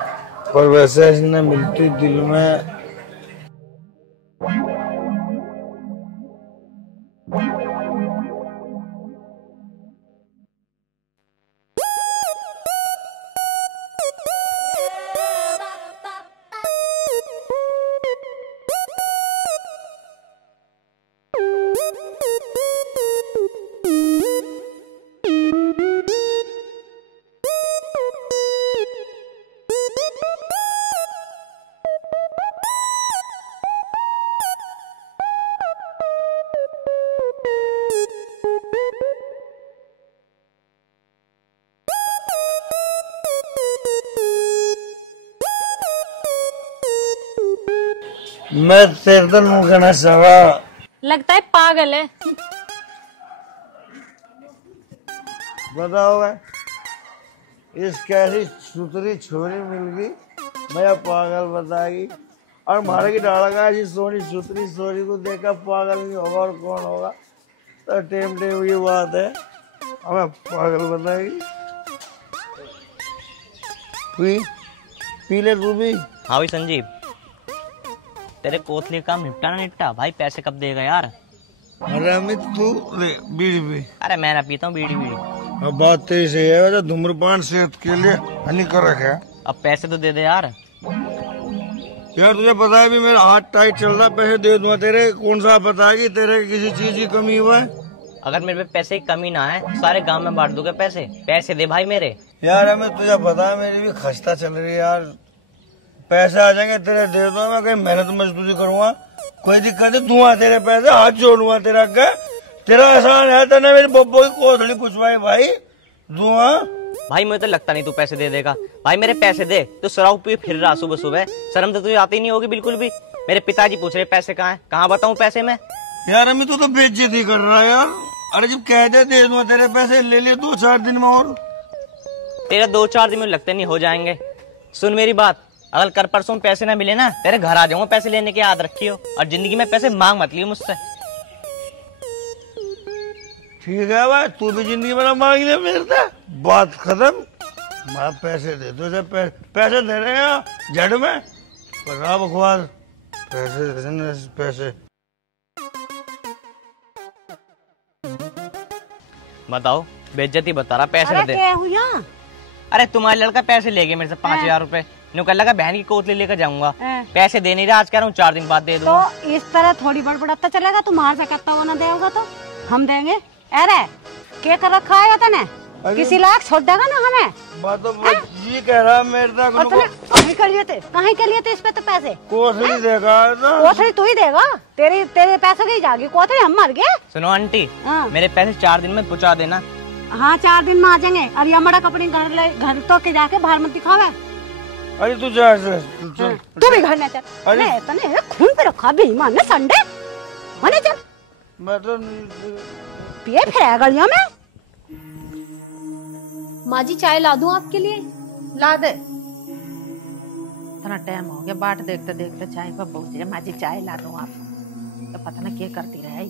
पर वैसे इसने मिलती दिल में मैं तेरे तो मुँह कहना चाहा। लगता है पागल है। बताओ इस कैसी सुतरी छोरी मिल गई, मैं पागल बताएगी। और मारे की डाला का ऐसी सोनी सुतरी छोरी को देखा पागल नहीं होगा और कौन होगा? तो टेम टेम ये बात है, हमें पागल बताएगी। पी ले तू भी। हाँ भाई संजीव, तेरे कोतले काम निपटा ना निपटा भाई, पैसे कब देगा यार? अरे अमित तू ले बीड़ी पी। अरे मैं ना पीता हूँ बीड़ी बीड़ी। अब बात तेरी सही है, वैसे धूम्रपान सेहत के लिए हानिकारक है। अब पैसे तो दे दे यार। यार तुझे पता है भी मेरा हाथ टाइट चल रहा है, पैसे दे दूंगा तेरे। कौन सा पता है कि तेरे किसी चीज की कमी हुआ है? अगर मेरे पे पैसे की कमी ना है सारे गांव में बांट दूंगा पैसे। पैसे दे भाई मेरे। यार हमें तुझे पता है मेरी भी खस्ता चल रही है यार, पैसे आ जाएंगे तेरे दे दूंगा, मैं कहीं मेहनत मजदूरी करूंगा, कोई दिक्कत नहीं, दूंगा तेरे पैसे, हाथ जोड़ूंगा तेरा क्या, तेरा एहसान है, तेने मेरी बब्बो की कोथड़ी पुछवाई भाई, दूंगा। भाई मुझे तो लगता नहीं तू पैसे दे देगा। भाई मेरे पैसे दे, तू शराब पी फिर रहा सुबह सुबह, शर्म तो तुझे आती नहीं होगी बिल्कुल भी। मेरे पिताजी पूछ रहे पैसे कहाँ हैं, कहाँ बताऊं पैसे में। यार अम्मी तू तो बेइज्जती कर रहा है यार, अरे जब कह दे दूंगा तेरे पैसे, ले ले 2-4 दिन में, और तेरे 2-4 दिन में लगते नहीं हो जाएंगे। सुन मेरी बात, अगर कल परसों पैसे ना मिले ना, तेरे घर आ जाऊंगा पैसे लेने की याद रखियो, और जिंदगी में पैसे मांग मत लियो मुझसे। ठीक है भाई, तू भी जिंदगी में ना मांग ले मेरे से, बात खत्म। मैं पैसे दे दो, पैसे दे रहे हैं जड़ में, पर ना बकवास, पैसे दे देना, पैसे। बताओ, बेइज्जती बता रहा, पैसे अरे दे। क्या हुआ? अरे तुम्हारे लड़का पैसे ले गए मेरे से 5,000 रुपए, न्यू कल लगा बहन की कोतली लेकर जाऊंगा, पैसे दे नहीं रहा, आज कह रहा हूँ 4 दिन बाद दे दूंगा। तो इस तरह थोड़ी बड़बड़ाता चलेगा, तुम्हारे से करता हुआ ना देगा तो हम देंगे। अरे क्या कर रखा है तने, किसी लायक छोड़ देगा ना हमें। बात तो जी कह रहा मेरे तक, कहीं कर लिए थे, कहीं कर लिए थे इस पे तो पैसे, कोथली देगा ना, कोथली तू ही देगा, तेरे पैसे की जाएगी कोथली, हम मर गए। सुनो आंटी, मेरे पैसे 4 दिन में पहुंचा देना। हाँ 4 दिन में आ जाएंगे, और यमड़ा अपने घर तो के जाके बाहर मत दिखावे। अरे तू जा, तू भी घर न चल, अरे तने खून पे रखा बेईमान ने संडे, मने चल। मैं तो पिए फिर गलियों में। माँ जी चाय ला दूं आपके लिए? ला दे, इतना टाइम हो गया, बाट देखते देखते चाय पर पहुंचे। माँ जी चाय ला दूं आप, तो पता ना क्या करती रहे।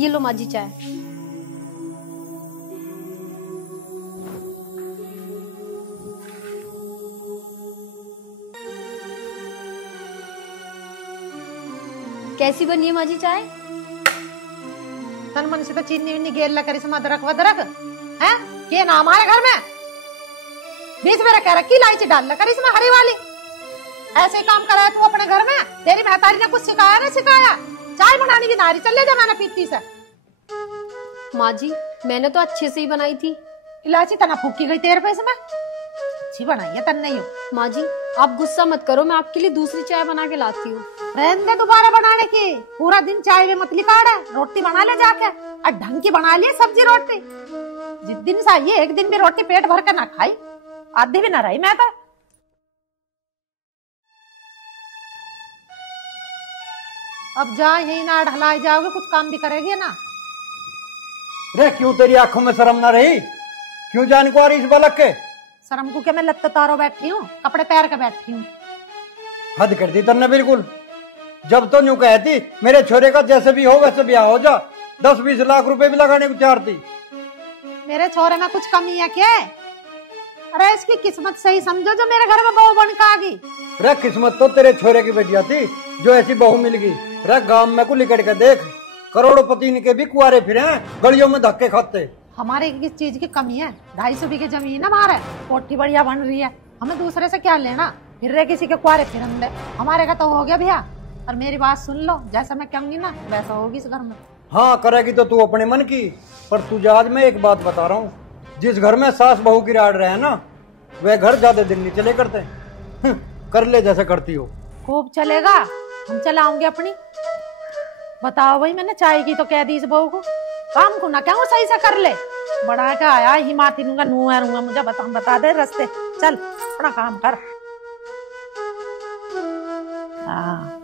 ये लो माँ जी चाय। कैसी बनी है माँ जी चाय? तन मन से तो चीनी विन्नी गेल ला करी समा अदरक वदरक है, ये ना हमारे घर में बीच में रख रखी इलायची डाल ला करी इसमें हरी वाली, ऐसे काम करा है तू अपने घर में? तेरी महतारी ने कुछ सिखाया ना सिखाया? चाय बनाने की नारी चल ले जा, मैंने पीती से। माँ जी मैंने तो अच्छे से ही बनाई थी। इलायची तना फूकी गई तेरे पे इसमें, अच्छी बनाई है तन नहीं हो। माँ जी आप गुस्सा मत करो, मैं आपके लिए दूसरी चाय बना के लाती हूँ। रहने दे दोबारा बनाने की, पूरा दिन चाय में मत लिकाड़ है, रोटी बना ले जाके, और ढंग की बना लिए सब्जी रोटी। जिस दिन सा ये एक दिन भी रोटी पेट भर के ना खाई, आधी भी ना रही मैं तो। अब जा यही ना ढलाई जाओगे, कुछ काम भी करेगी ना। रे क्यों तेरी आंखों में शर्म ना रही, क्यों जान को आ रही इस बालक के? शर्म को क्या, मैं लत्ते तारो बैठी हूँ, कपड़े पैर के बैठी हूँ। हद कर दी तन्ने बिल्कुल। जब तो न्यू कहती मेरे छोरे का जैसे भी हो वैसे ब्याह हो जा, 10-20 लाख रुपए भी लगाने को चाहती। मेरे छोरे में कुछ कमी है क्या? अरे इसकी किस्मत सही समझो जो मेरे घर में बहू बन के आ गई। रे किस्मत तो तेरे छोरे की बेटिया थी जो ऐसी बहू मिल गई। रे गांव में को लिकड़ के देख, करोड़पति के भी कुआरे फिरे हैं, गलियों में धक्के खाते। हमारे किस चीज की कमी है? 250 बीघे जमीन है हमारे, कोठी बढ़िया बन रही है, हमें दूसरे से क्या लेना? फिर रहे किसी के कुआरे फिरन दे, हमारे का तो हो गया भैया। और मेरी बात सुन लो, जैसा मैं कहूंगी ना वैसा होगी इस घर में। हाँ करेगी तो तू अपने मन की, पर तू आज मैं एक बात बता रहा हूँ, जिस घर में सास बहू की राड़ रहे ना, वह घर ज्यादा दिन नहीं चले करते। कर ले जैसे करती हो। खूब चलेगा, हम चलाऊंगे अपनी। बताओ भाई, मैंने चाय की तो कह दी इस बहू को, काम को ना क्या सही से कर ले। बड़ा क्या आया हिमाती नूंगा नूंगा नूंगा, मुझे बता दे रास्ते, चल अपना काम कर। हाँ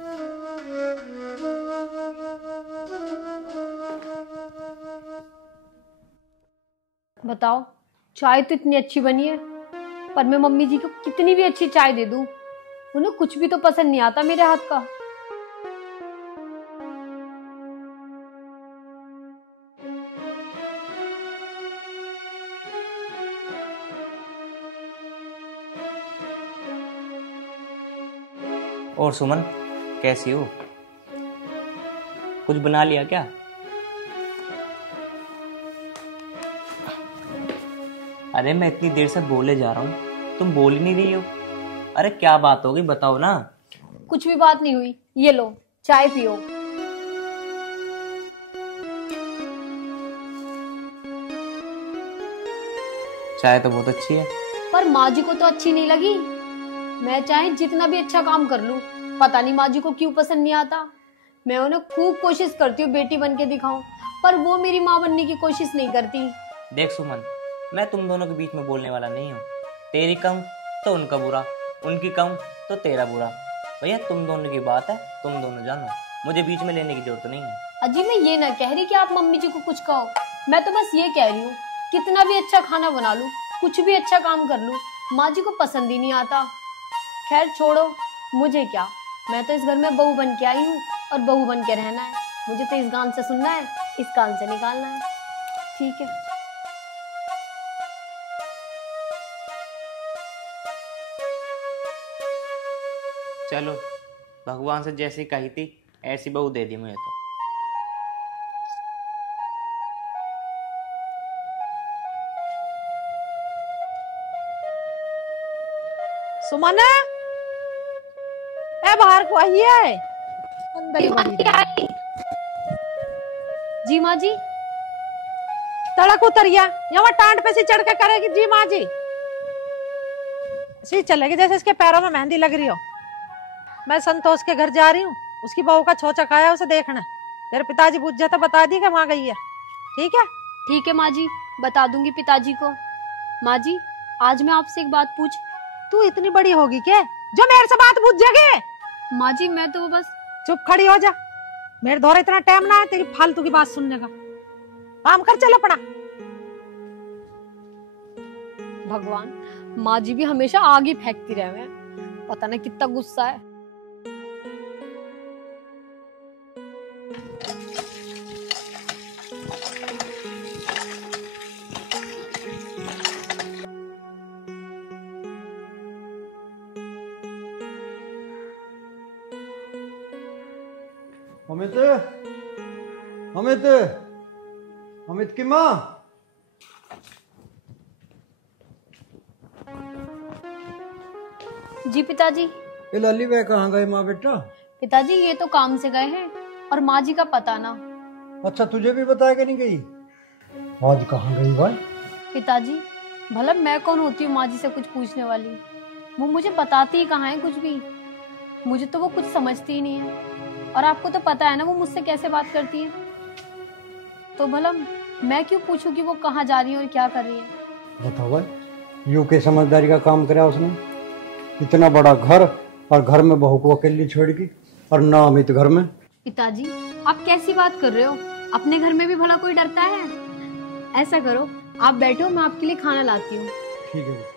बताओ, चाय तो इतनी अच्छी बनी है, पर मैं मम्मी जी को कितनी भी अच्छी चाय दे दूं, उन्हें कुछ भी तो पसंद नहीं आता मेरे हाथ का। और सुमन कैसी हो, कुछ बना लिया क्या? अरे मैं इतनी देर से बोले जा रहा हूँ, तुम बोल ही नहीं रही हो। अरे क्या बात होगी बताओ ना। कुछ भी बात नहीं हुई, ये लो चाय पियो। चाय तो बहुत अच्छी है, पर माँ जी को तो अच्छी नहीं लगी। मैं चाहे जितना भी अच्छा काम कर लूं, पता नहीं माँ जी को क्यों पसंद नहीं आता। मैं उन्हें खूब कोशिश करती हूँ बेटी बन के दिखाऊं, पर वो मेरी माँ बनने की कोशिश नहीं करती। देख सुमन, मैं तुम दोनों के बीच में बोलने वाला नहीं हूँ। तेरी कम तो उनका बुरा, उनकी कम तो तेरा बुरा। भैया तुम दोनों की बात है, तुम दोनों जानो, मुझे बीच में लेने की जरूरत नहीं है। अजी मैं ये ना कह रही कि आप मम्मी जी को कुछ कहो, मैं तो बस ये कह रही हूँ कितना भी अच्छा खाना बना लूं, कुछ भी अच्छा काम कर लूं, माँ जी को पसंद ही नहीं आता। खैर छोड़ो, मुझे क्या, मैं तो इस घर में बहू बन के आई हूँ और बहू बन के रहना है। मुझे तो इस गान से सुनना है, इस कान से निकालना है। ठीक है। चलो, भगवान से जैसी कही थी ऐसी बहू दे दी मुझे तो। सुमन, ए बाहर को आइए। अंदर ही बड़ी जी माँ जी। तड़क उतरिया, यहाँ टांट पे से चढ़ के करेगी जी माँ जी। सी चलेगी जैसे इसके पैरों में मेहंदी लग रही हो। मैं संतोष के घर जा रही हूँ, उसकी बहू का छोचा खाया उसे देखना। तेरे पिताजी पूछ जाता बता दी कि वहां गई है। ठीक है? ठीक है माँ जी, बता दूंगी पिताजी को। माँ जी आज मैं आपसे एक बात पूछ। तू इतनी बड़ी होगी क्या जो मेरे से बात पूछ जागे? माँ जी मैं तो बस। चुप खड़ी हो जा, मेरे दौरे इतना टाइम ना है तेरी फालतू की बात सुनने का। काम कर, चल अपना। भगवान, माँ जी भी हमेशा आगे फेंकती रहे, पता नहीं कितना गुस्सा है। अमित, अमित, अमित की माँ। जी पिताजी। ये लाली वे कहाँ गए माँ बेटा? पिताजी ये तो काम से गए हैं और माँ जी का पता ना। अच्छा तुझे भी बताया कि नहीं गई? आज कहाँ गई भाई? पिताजी भला मैं कौन होती हूँ माँ जी से कुछ पूछने वाली? वो मुझे बताती ही कहाँ है कुछ भी। मुझे तो वो कुछ समझती ही नहीं है, और आपको तो पता है ना वो मुझसे कैसे बात करती है। तो भला मैं क्यों पूछूं कि वो कहाँ जा रही है और क्या कर रही है? बताओ भाई, यू के समझदारी का काम करा उसने। इतना बड़ा घर और घर में बहू को अकेली छोड़ की, और ना अमित घर में। पिताजी आप कैसी बात कर रहे हो? अपने घर में भी भला कोई डरता है? ऐसा करो आप बैठो, मैं आपके लिए खाना लाती हूँ। ठीक है।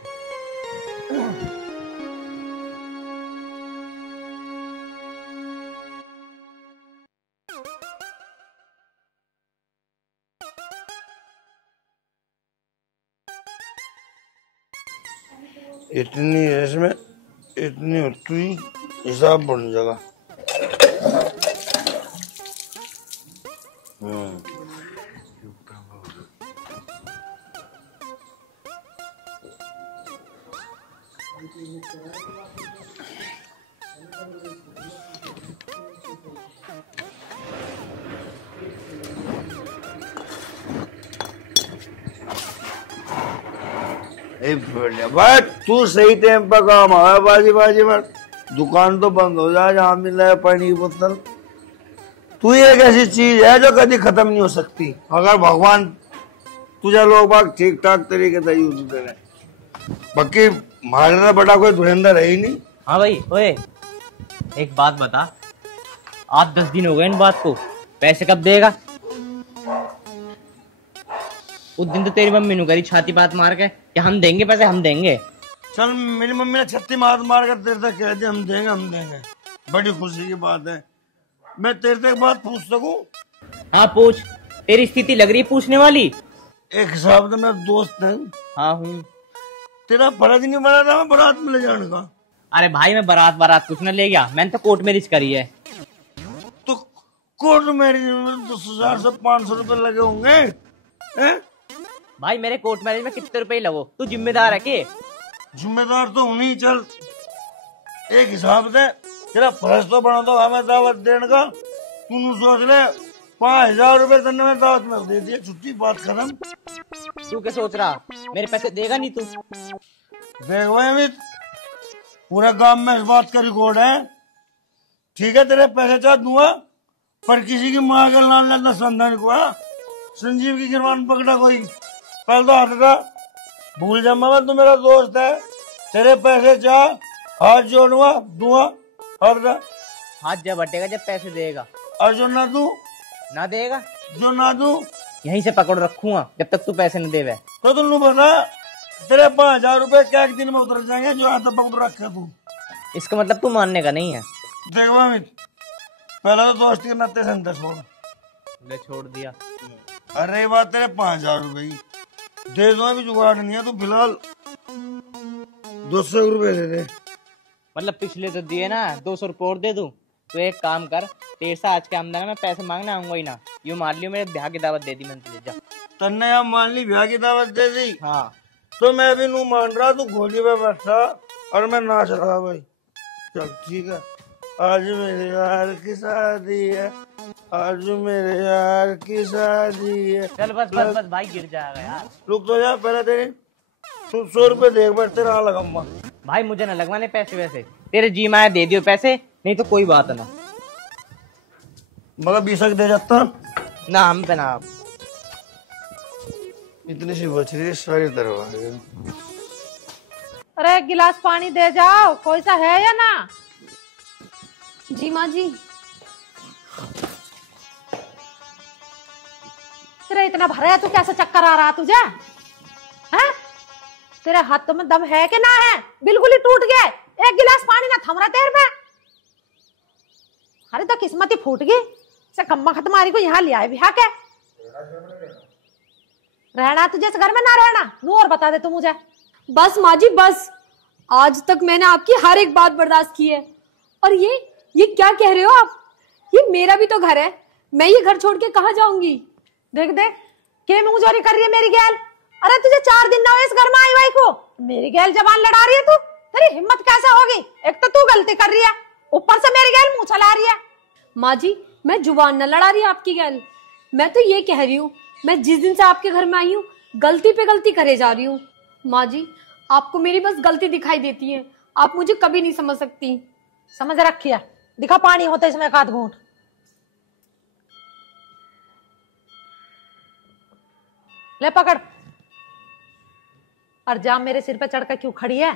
इतनी इसमें इतनी उतनी हिसाब बन जाएगा। भाई तू सही टाइम पर काम आया। बाजी बाजी बात, दुकान तो बंद हो जाए जहाँ मिल रहा है पानी की बोतल। तू एक ऐसी चीज है जो कभी खत्म नहीं हो सकती, अगर भगवान तुझे लोग बाग ठीक ठाक तरीके से यूज करे। बाकी हमारे बड़ा कोई धुरंधर है ही नहीं। हाँ भाई, ओए एक बात बता, 8-10 दिन हो गए इन बात को, पैसे कब देगा? उस दिन तो तेरी मम्मी ने करी छाती बात मार के कि हम देंगे पैसे, हम देंगे। चल मेरी मम्मी ने छत्ती मार मार कर तेरे तक कह दिया हम देंगे हम देंगे। बड़ी खुशी की बात है। मैं तेरे से एक बात पूछ सकूं? हाँ पूछ, तेरी स्थिति लग रही है पूछने वाली। एक हिसाब से मेरा दोस्त है। हाँ हूँ। तेरा फर्ज नहीं बना था मैं बारात में ले जाने का? अरे भाई मैं बारात कुछ न ले गया, मैंने तो कोर्ट मैरिज करी है। तो कोर्ट मैरिज में 10,000 से 500 रुपए लगे होंगे हैं? भाई मेरे कोर्ट मैरिज में कितने रुपए लगो? तू जिम्मेदार है के? जिम्मेदार तो उन्हीं। चल एक हिसाब से तेरा फर्ज तो बना दो हमें दावत देने का। तू सोच ले 5,000 रुपए तन्ने में दावत में दे दिए, छुट्टी बात खत्म। तू क्या सोच रहा, मेरे पैसे देगा नहीं तू? देख भाई अमित, पूरे गांव में इस बात का रिकॉर्ड है। ठीक है, तेरे पैसे चाह दूंगा, पर किसी की माँ का नाम लेना संधान को। संजीव की गिरवान पकड़ा कोई, पहले तो हाथ का भूल जा मामा, तू मेरा दोस्त है। तेरे पैसे चाह, हाथ जोड़ूंगा, दूंगा। हाथ जब बटेगा जब पैसे देगा। और जो ना तू ना देगा, जो ना तू यहीं से पकड़ रखूंगा जब तक तू पैसे न देवे। तो तुम बता, तेरे 5000 रुपए क्या एक दिन में उतर जाएंगे जो हाथ पकड़ रखे तू? इसका मतलब तू मानने का नहीं है। देख अमित, पहला तो दोस्ती के नाते से अंदर छोड़। ले छोड़ दिया। अरे बात तेरे 5000 रुपए की दे दो, अभी जुगाड़ नहीं है। तू फिलहाल 200 रुपए दे दे। मतलब पिछले तो दिए ना, 200 रुपये और दे दूं? तो एक काम कर, तेरे से आज के आमदनी में पैसे मांगने आऊंगा ही ना। यूं मान लियो मेरे ब्याह की दावत दे दी मैंने तुझे। जा तन्ने अब मान ली ब्याह की दावत दे दी। हाँ तो मैं भी नू मान रहा, तू घोड़ी पे बैठा और मैं नाच रहा भाई। चल ठीक है, आज मेरे यार की शादी है, आज मेरे यार की शादी है। चल बस बस बस भाई, गिर जाएगा यार। रुक तो जा, पहले तेरे तू 100 रुपए देख बैठ, तेरा लगाऊंगा। भाई मुझे ना लगवाने पैसे वैसे, तेरे जी माया दे दियो पैसे, नहीं तो कोई बात ना। मगर 20 दे जाता ना, हम पे ना। इतनी सी बच रही है सारी दरवाजे। अरे एक गिलास पानी दे जाओ, कोई सा है या ना? जी माँ जी। तेरा इतना भरा है, तू कैसे चक्कर आ रहा तुझे? हैं? तेरे हाथों में दम है कि ना है? बिल्कुल ही टूट गए। एक गिलास पानी ना थम रहा तेरे पे। अरे तो किस्मत ही फूट गई। से कम्मा खतमारी को यहाँ ले आए बिहा के। रहना तुझे इस घर में ना रहना, नू और बता दे तू मुझे। बस माँ जी बस, आज तक मैंने आपकी हर एक बात बर्दाश्त की है। और ये क्या कह रहे हो आप? ये मेरा भी तो घर है, मैं ये घर छोड़ के कहाँ जाऊंगी? देख देख के मुंह जोरी कर रही है मेरी गैल। अरे तुझे 4 दिन ना हुए इस घर में आई भाई को, मेरी गैल जबान लड़ा रही है तू। तेरी हिम्मत कैसे होगी? एक तो तू गलती कर रही है, ऊपर से मेरी गैल मुंह चला रही है। माँ जी मैं जुबान न लड़ा रही आपकी गैल, मैं तो ये कह रही हूँ, मैं जिस दिन से आपके घर में आई हूँ गलती पे गलती करे जा रही हूँ। माँ जी आपको मेरी बस गलती दिखाई देती है, आप मुझे कभी नहीं समझ सकती। समझ रखिए, दिखा पानी होता है इसमें एक आध घूंट। ले पकड़, और जाम मेरे सिर पे चढ़कर क्यों खड़ी है?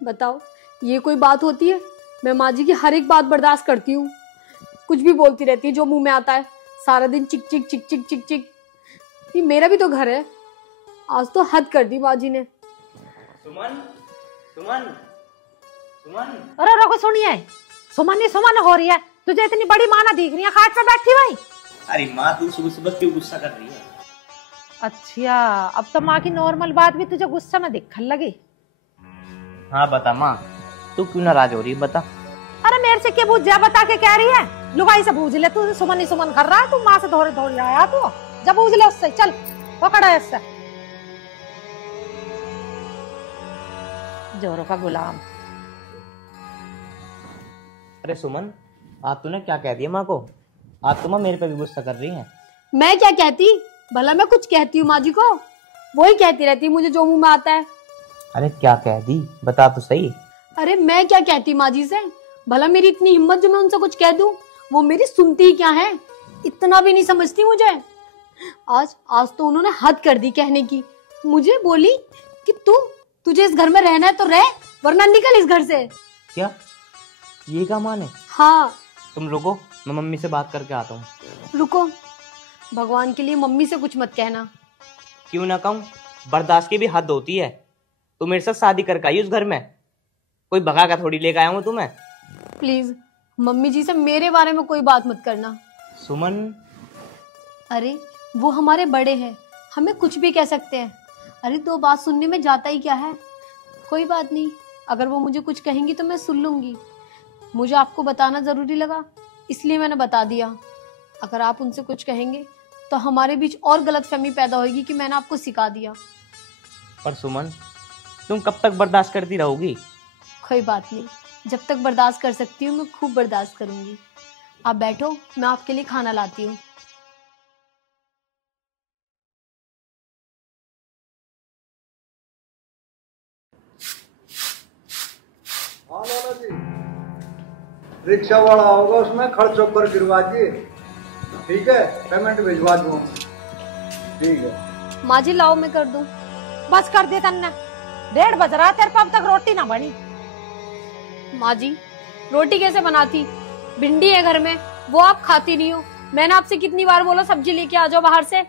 बताओ ये कोई बात होती है? मैं माँ जी की हर एक बात बर्दाश्त करती हूँ, कुछ भी बोलती रहती है जो मुंह में आता है, सारा दिन चिक चिक चिक चिक चिक चिक। ये मेरा भी तो घर है, आज तो हद कर दी माँ जी ने। सुमन सुमन सुमन। अरे रोको, सुनिए, सुमन ही सुमन हो रही है। तुझे इतनी बड़ी माँ ना दिख रही है खाट पे बैठी भाई? अरे माँ तू सुबह सुबह क्यों गुस्सा कर रही है? अच्छा, अब तो माँ की नॉर्मल बात भी तुझे गुस्सा में दिखने लगी। हाँ बता माँ, तू क्यों नाराज हो रही है बता। अरे मेरे से क्या पूछ जा, बता के कह रही है? लुगाई से पूछ ले, तू सुमन ही सुमन कर रहा है, तू माँ से दौड़े दौड़े आया तू। जब पूछ ले उससे, चल पकड़ा है इससे। जोरों का गुलाम। अरे सुमन, आज तूने क्या कह दिया माँ को? आज तुम मेरे पे भी गुस्सा कर रही है। मैं क्या कहती, भला मैं कुछ कहती हूँ माँ जी को? वही कहती रहती मुझे जो मुंह में आता है। अरे क्या कह दी, बता तो सही। अरे मैं क्या कहती माँ जी से, भला मेरी इतनी हिम्मत जो मैं उनसे कुछ कह दूं, वो मेरी सुनती ही क्या है, इतना भी नहीं समझती मुझे। आज तो उन्होंने हद कर दी कहने की। मुझे बोली कि तुझे इस घर में रहना है तो रह, वरना निकल इस घर से। क्या ये क्या माने? हाँ। तुम रुको, मैं मम्मी से बात करके आता हूँ। रुको, भगवान के लिए मम्मी से कुछ मत कहना। क्यों ना कहूँ, बर्दाश्त की भी हद होती है। तू मेरे साथ शादी करके आई उस घर में, कोई भगा का थोड़ी लेकर आया हूँ तुम्हें। प्लीज मम्मी जी से मेरे बारे में कोई बात मत करना। सुमन। अरे वो हमारे बड़े हैं, हमें कुछ भी कह सकते हैं। अरे तो बात सुनने में जाता ही क्या है। कोई बात नहीं, अगर वो मुझे कुछ कहेंगी तो मैं सुन लूंगी। मुझे आपको बताना जरूरी लगा, इसलिए मैंने बता दिया। अगर आप उनसे कुछ कहेंगे तो हमारे बीच और गलतफहमी पैदा होगी कि मैंने आपको सिखा दिया। पर सुमन, तुम कब तक बर्दाश्त करती रहोगी? कोई बात नहीं, जब तक बर्दाश्त कर सकती हूँ मैं खूब बर्दाश्त करूंगी। आप बैठो, मैं आपके लिए खाना लाती हूँ। रिक्शा वाला होगा उसमें खर्च ऊपर गिरवा दिए, ठीक है, पेमेंट भिजवा दूँ। ठीक है माँ जी लाओ मैं कर दूं। बस कर दे तन्ने, 1:30 बज रहा है, तेरे पाप तक रोटी ना बनी। माँ जी रोटी कैसे बनाती, भिंडी है घर में, वो आप खाती नहीं हो। मैंने आपसे कितनी बार बोला सब्जी लेके आ जाओ बाहर से।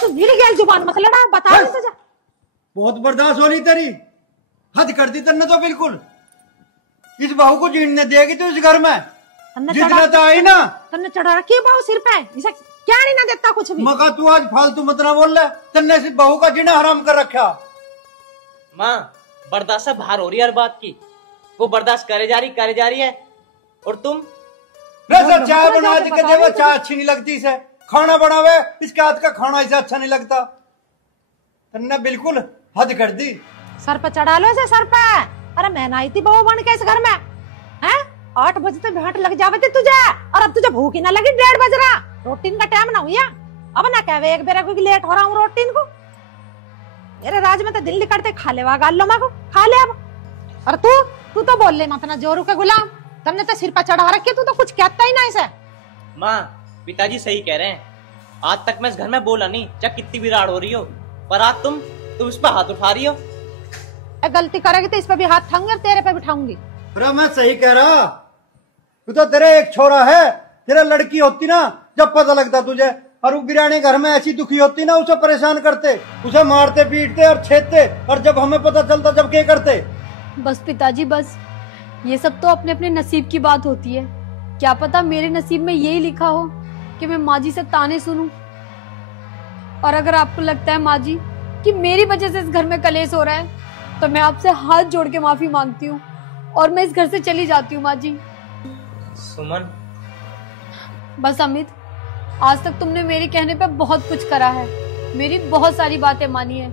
तू गिर गया, जुबान मत लड़ा, बता नहीं तुझे। बहुत बर्दाश्त हो रही तेरी, हद कर दी तन्ने तो बिल्कुल। इस बहू को जीने देगी तू इस घर में, जितना तो आई ना। तन्ने चढ़ा रखी है बहू सिर पे, इसे क्या नहीं ना देता कुछ भी। मगर तू आज फालतू मत ना बोल रहा, तन्ने सिर्फ बहू का जीना हराम कर रखा। माँ बर्दाश्त से बाहर हो रही है हर बात की, वो बर्दाश्त करे जा रही है, और तुम चाय बना के देवा, चाय अच्छी नहीं लगती इसे, खाना बनावे इसके हाथ का खाना इसे अच्छा नहीं लगता। तन्ने बिल्कुल हद कर दी। सर पे चढ़ा लो इसे, सर पे। अरे मैं ना आई थी बहू बन के इस घर में, हैं? 8 बजे तो भेंट लग जावे थी तुझे, और अब तुझे भूख ही ना लगी, 1:30 बज रहा, रोटीन का टाइम ना हुआ। अब ना कहवे एक बेरा को लेट हो रहा हूँ रोटीन को। मेरे राज में तो दिल निकलते, खा ले वा गाल लो माँ को, खा ले अब। और तू तो बोल ले मत ना जोरू के गुलाम, तुमने तो सिर पर चढ़ा रखे, तू तो कुछ कहता ही ना इसे। माँ पिताजी सही कह रहे हैं, आज तक मैं इस घर में बोला नहीं, चाहे कितनी भी राड़ हो रही हो, पर आज तुम इस पर हाथ उठा रही हो। गलती करेगी तो इस पे भी हाथ उठाऊंगी और तेरे पे बिठाऊंगी। अरे मैं सही कह रहा, तू तो तेरे एक छोरा है, तेरा लड़की होती ना जब पता लगता तुझे, और वो बिरानी घर में ऐसी दुखी होती ना, उसे परेशान करते, उसे मारते पीटते और छेदते, और जब हमें पता चलता जब क्या करते। बस पिताजी बस, ये सब तो अपने अपने नसीब की बात होती है। क्या पता मेरे नसीब में यही लिखा हो कि मैं माँ जी से ताने सुनूं। और अगर आपको लगता है माँ जी कि मेरी वजह से इस घर में कलेश हो रहा है, तो मैं आपसे हाथ जोड़ के माफी मांगती हूँ और मैं इस घर से चली जाती हूँ माँ जी। सुमन बस अमित, आज तक तुमने मेरे कहने पे बहुत कुछ करा है, मेरी बहुत सारी बातें मानी है,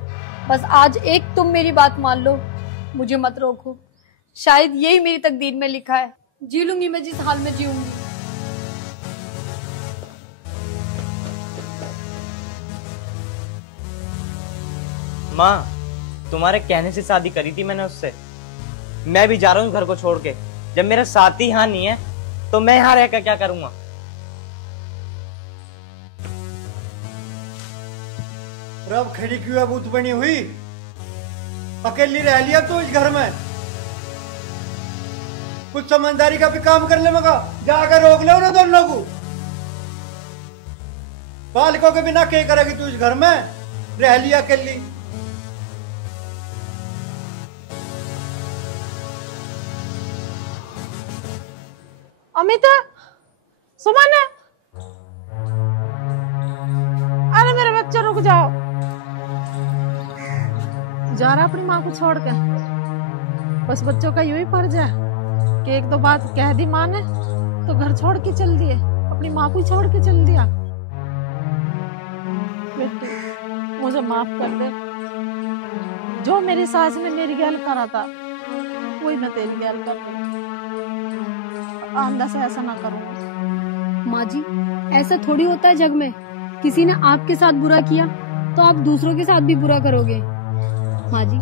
बस आज एक तुम मेरी बात मान लो, मुझे मत रोको। शायद यही मेरी तकदीर में लिखा है, जी लूंगी मैं जिस हाल में जीऊंगी। माँ तुम्हारे कहने से शादी करी थी मैंने उससे, मैं भी जा रहा हूँ घर को छोड़ के। जब मेरा साथी यहाँ नहीं है तो मैं यहाँ रहकर क्या करूंगा। रब खड़ी क्यों भूत बनी हुई, अकेली रह लिया तू इस घर में। कुछ समझदारी का भी काम कर ले, मगा जाकर रोक ले उन्हें दोनों को। बालकों के बिना क्या करेगी तू इस घर में, रह लिया अकेली। अमित, सुमन, अरे मेरे बच्चे रुक जाओ। जा रहा अपनी माँ को छोड़ के, बस बच्चों का यही फर्ज है कि एक दो बात कह दी माँ ने तो घर छोड़ के चल दिए, अपनी माँ को छोड़ के चल दिया। बेटी मुझे माफ कर दे, जो मेरी सास ने मेरी गैल करा था वही मैं तेरी गैल कर दूँ। आंदा से ऐसा ना करूँ। माँ जी ऐसा थोड़ी होता है जग में, किसी ने आपके साथ बुरा किया तो आप दूसरों के साथ भी बुरा करोगे। माँ जी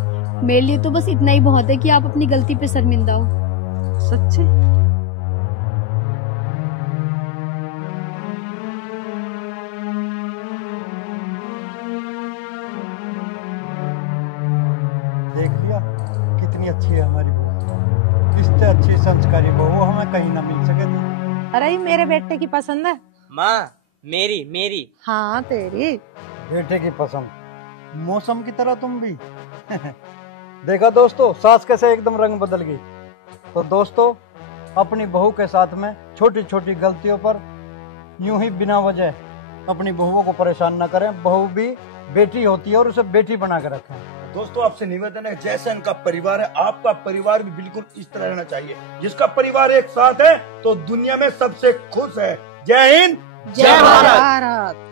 मेरे लिए तो बस इतना ही बहुत है कि आप अपनी गलती पे शर्मिंदा हो। सच्चे? देख लिया कितनी अच्छी है हमारी बहू, कितने अच्छी संस्कारी बहू हमें कहीं ना मिल सके थी। अरे मेरे बेटे की पसंद है। माँ मेरी हाँ तेरी बेटे की पसंद, मौसम की तरह तुम भी। देखा दोस्तों, सास कैसे एकदम रंग बदल गई। तो दोस्तों अपनी बहू के साथ में छोटी छोटी गलतियों पर यूं ही बिना वजह अपनी बहुओं को परेशान न करें। बहू भी बेटी होती है और उसे बेटी बना कर रखें। दोस्तों आपसे निवेदन है, जैसा इनका परिवार है आपका परिवार भी बिल्कुल इस तरह रहना चाहिए। जिसका परिवार एक साथ है तो दुनिया में सबसे खुश है। जय हिंद, जय भारत।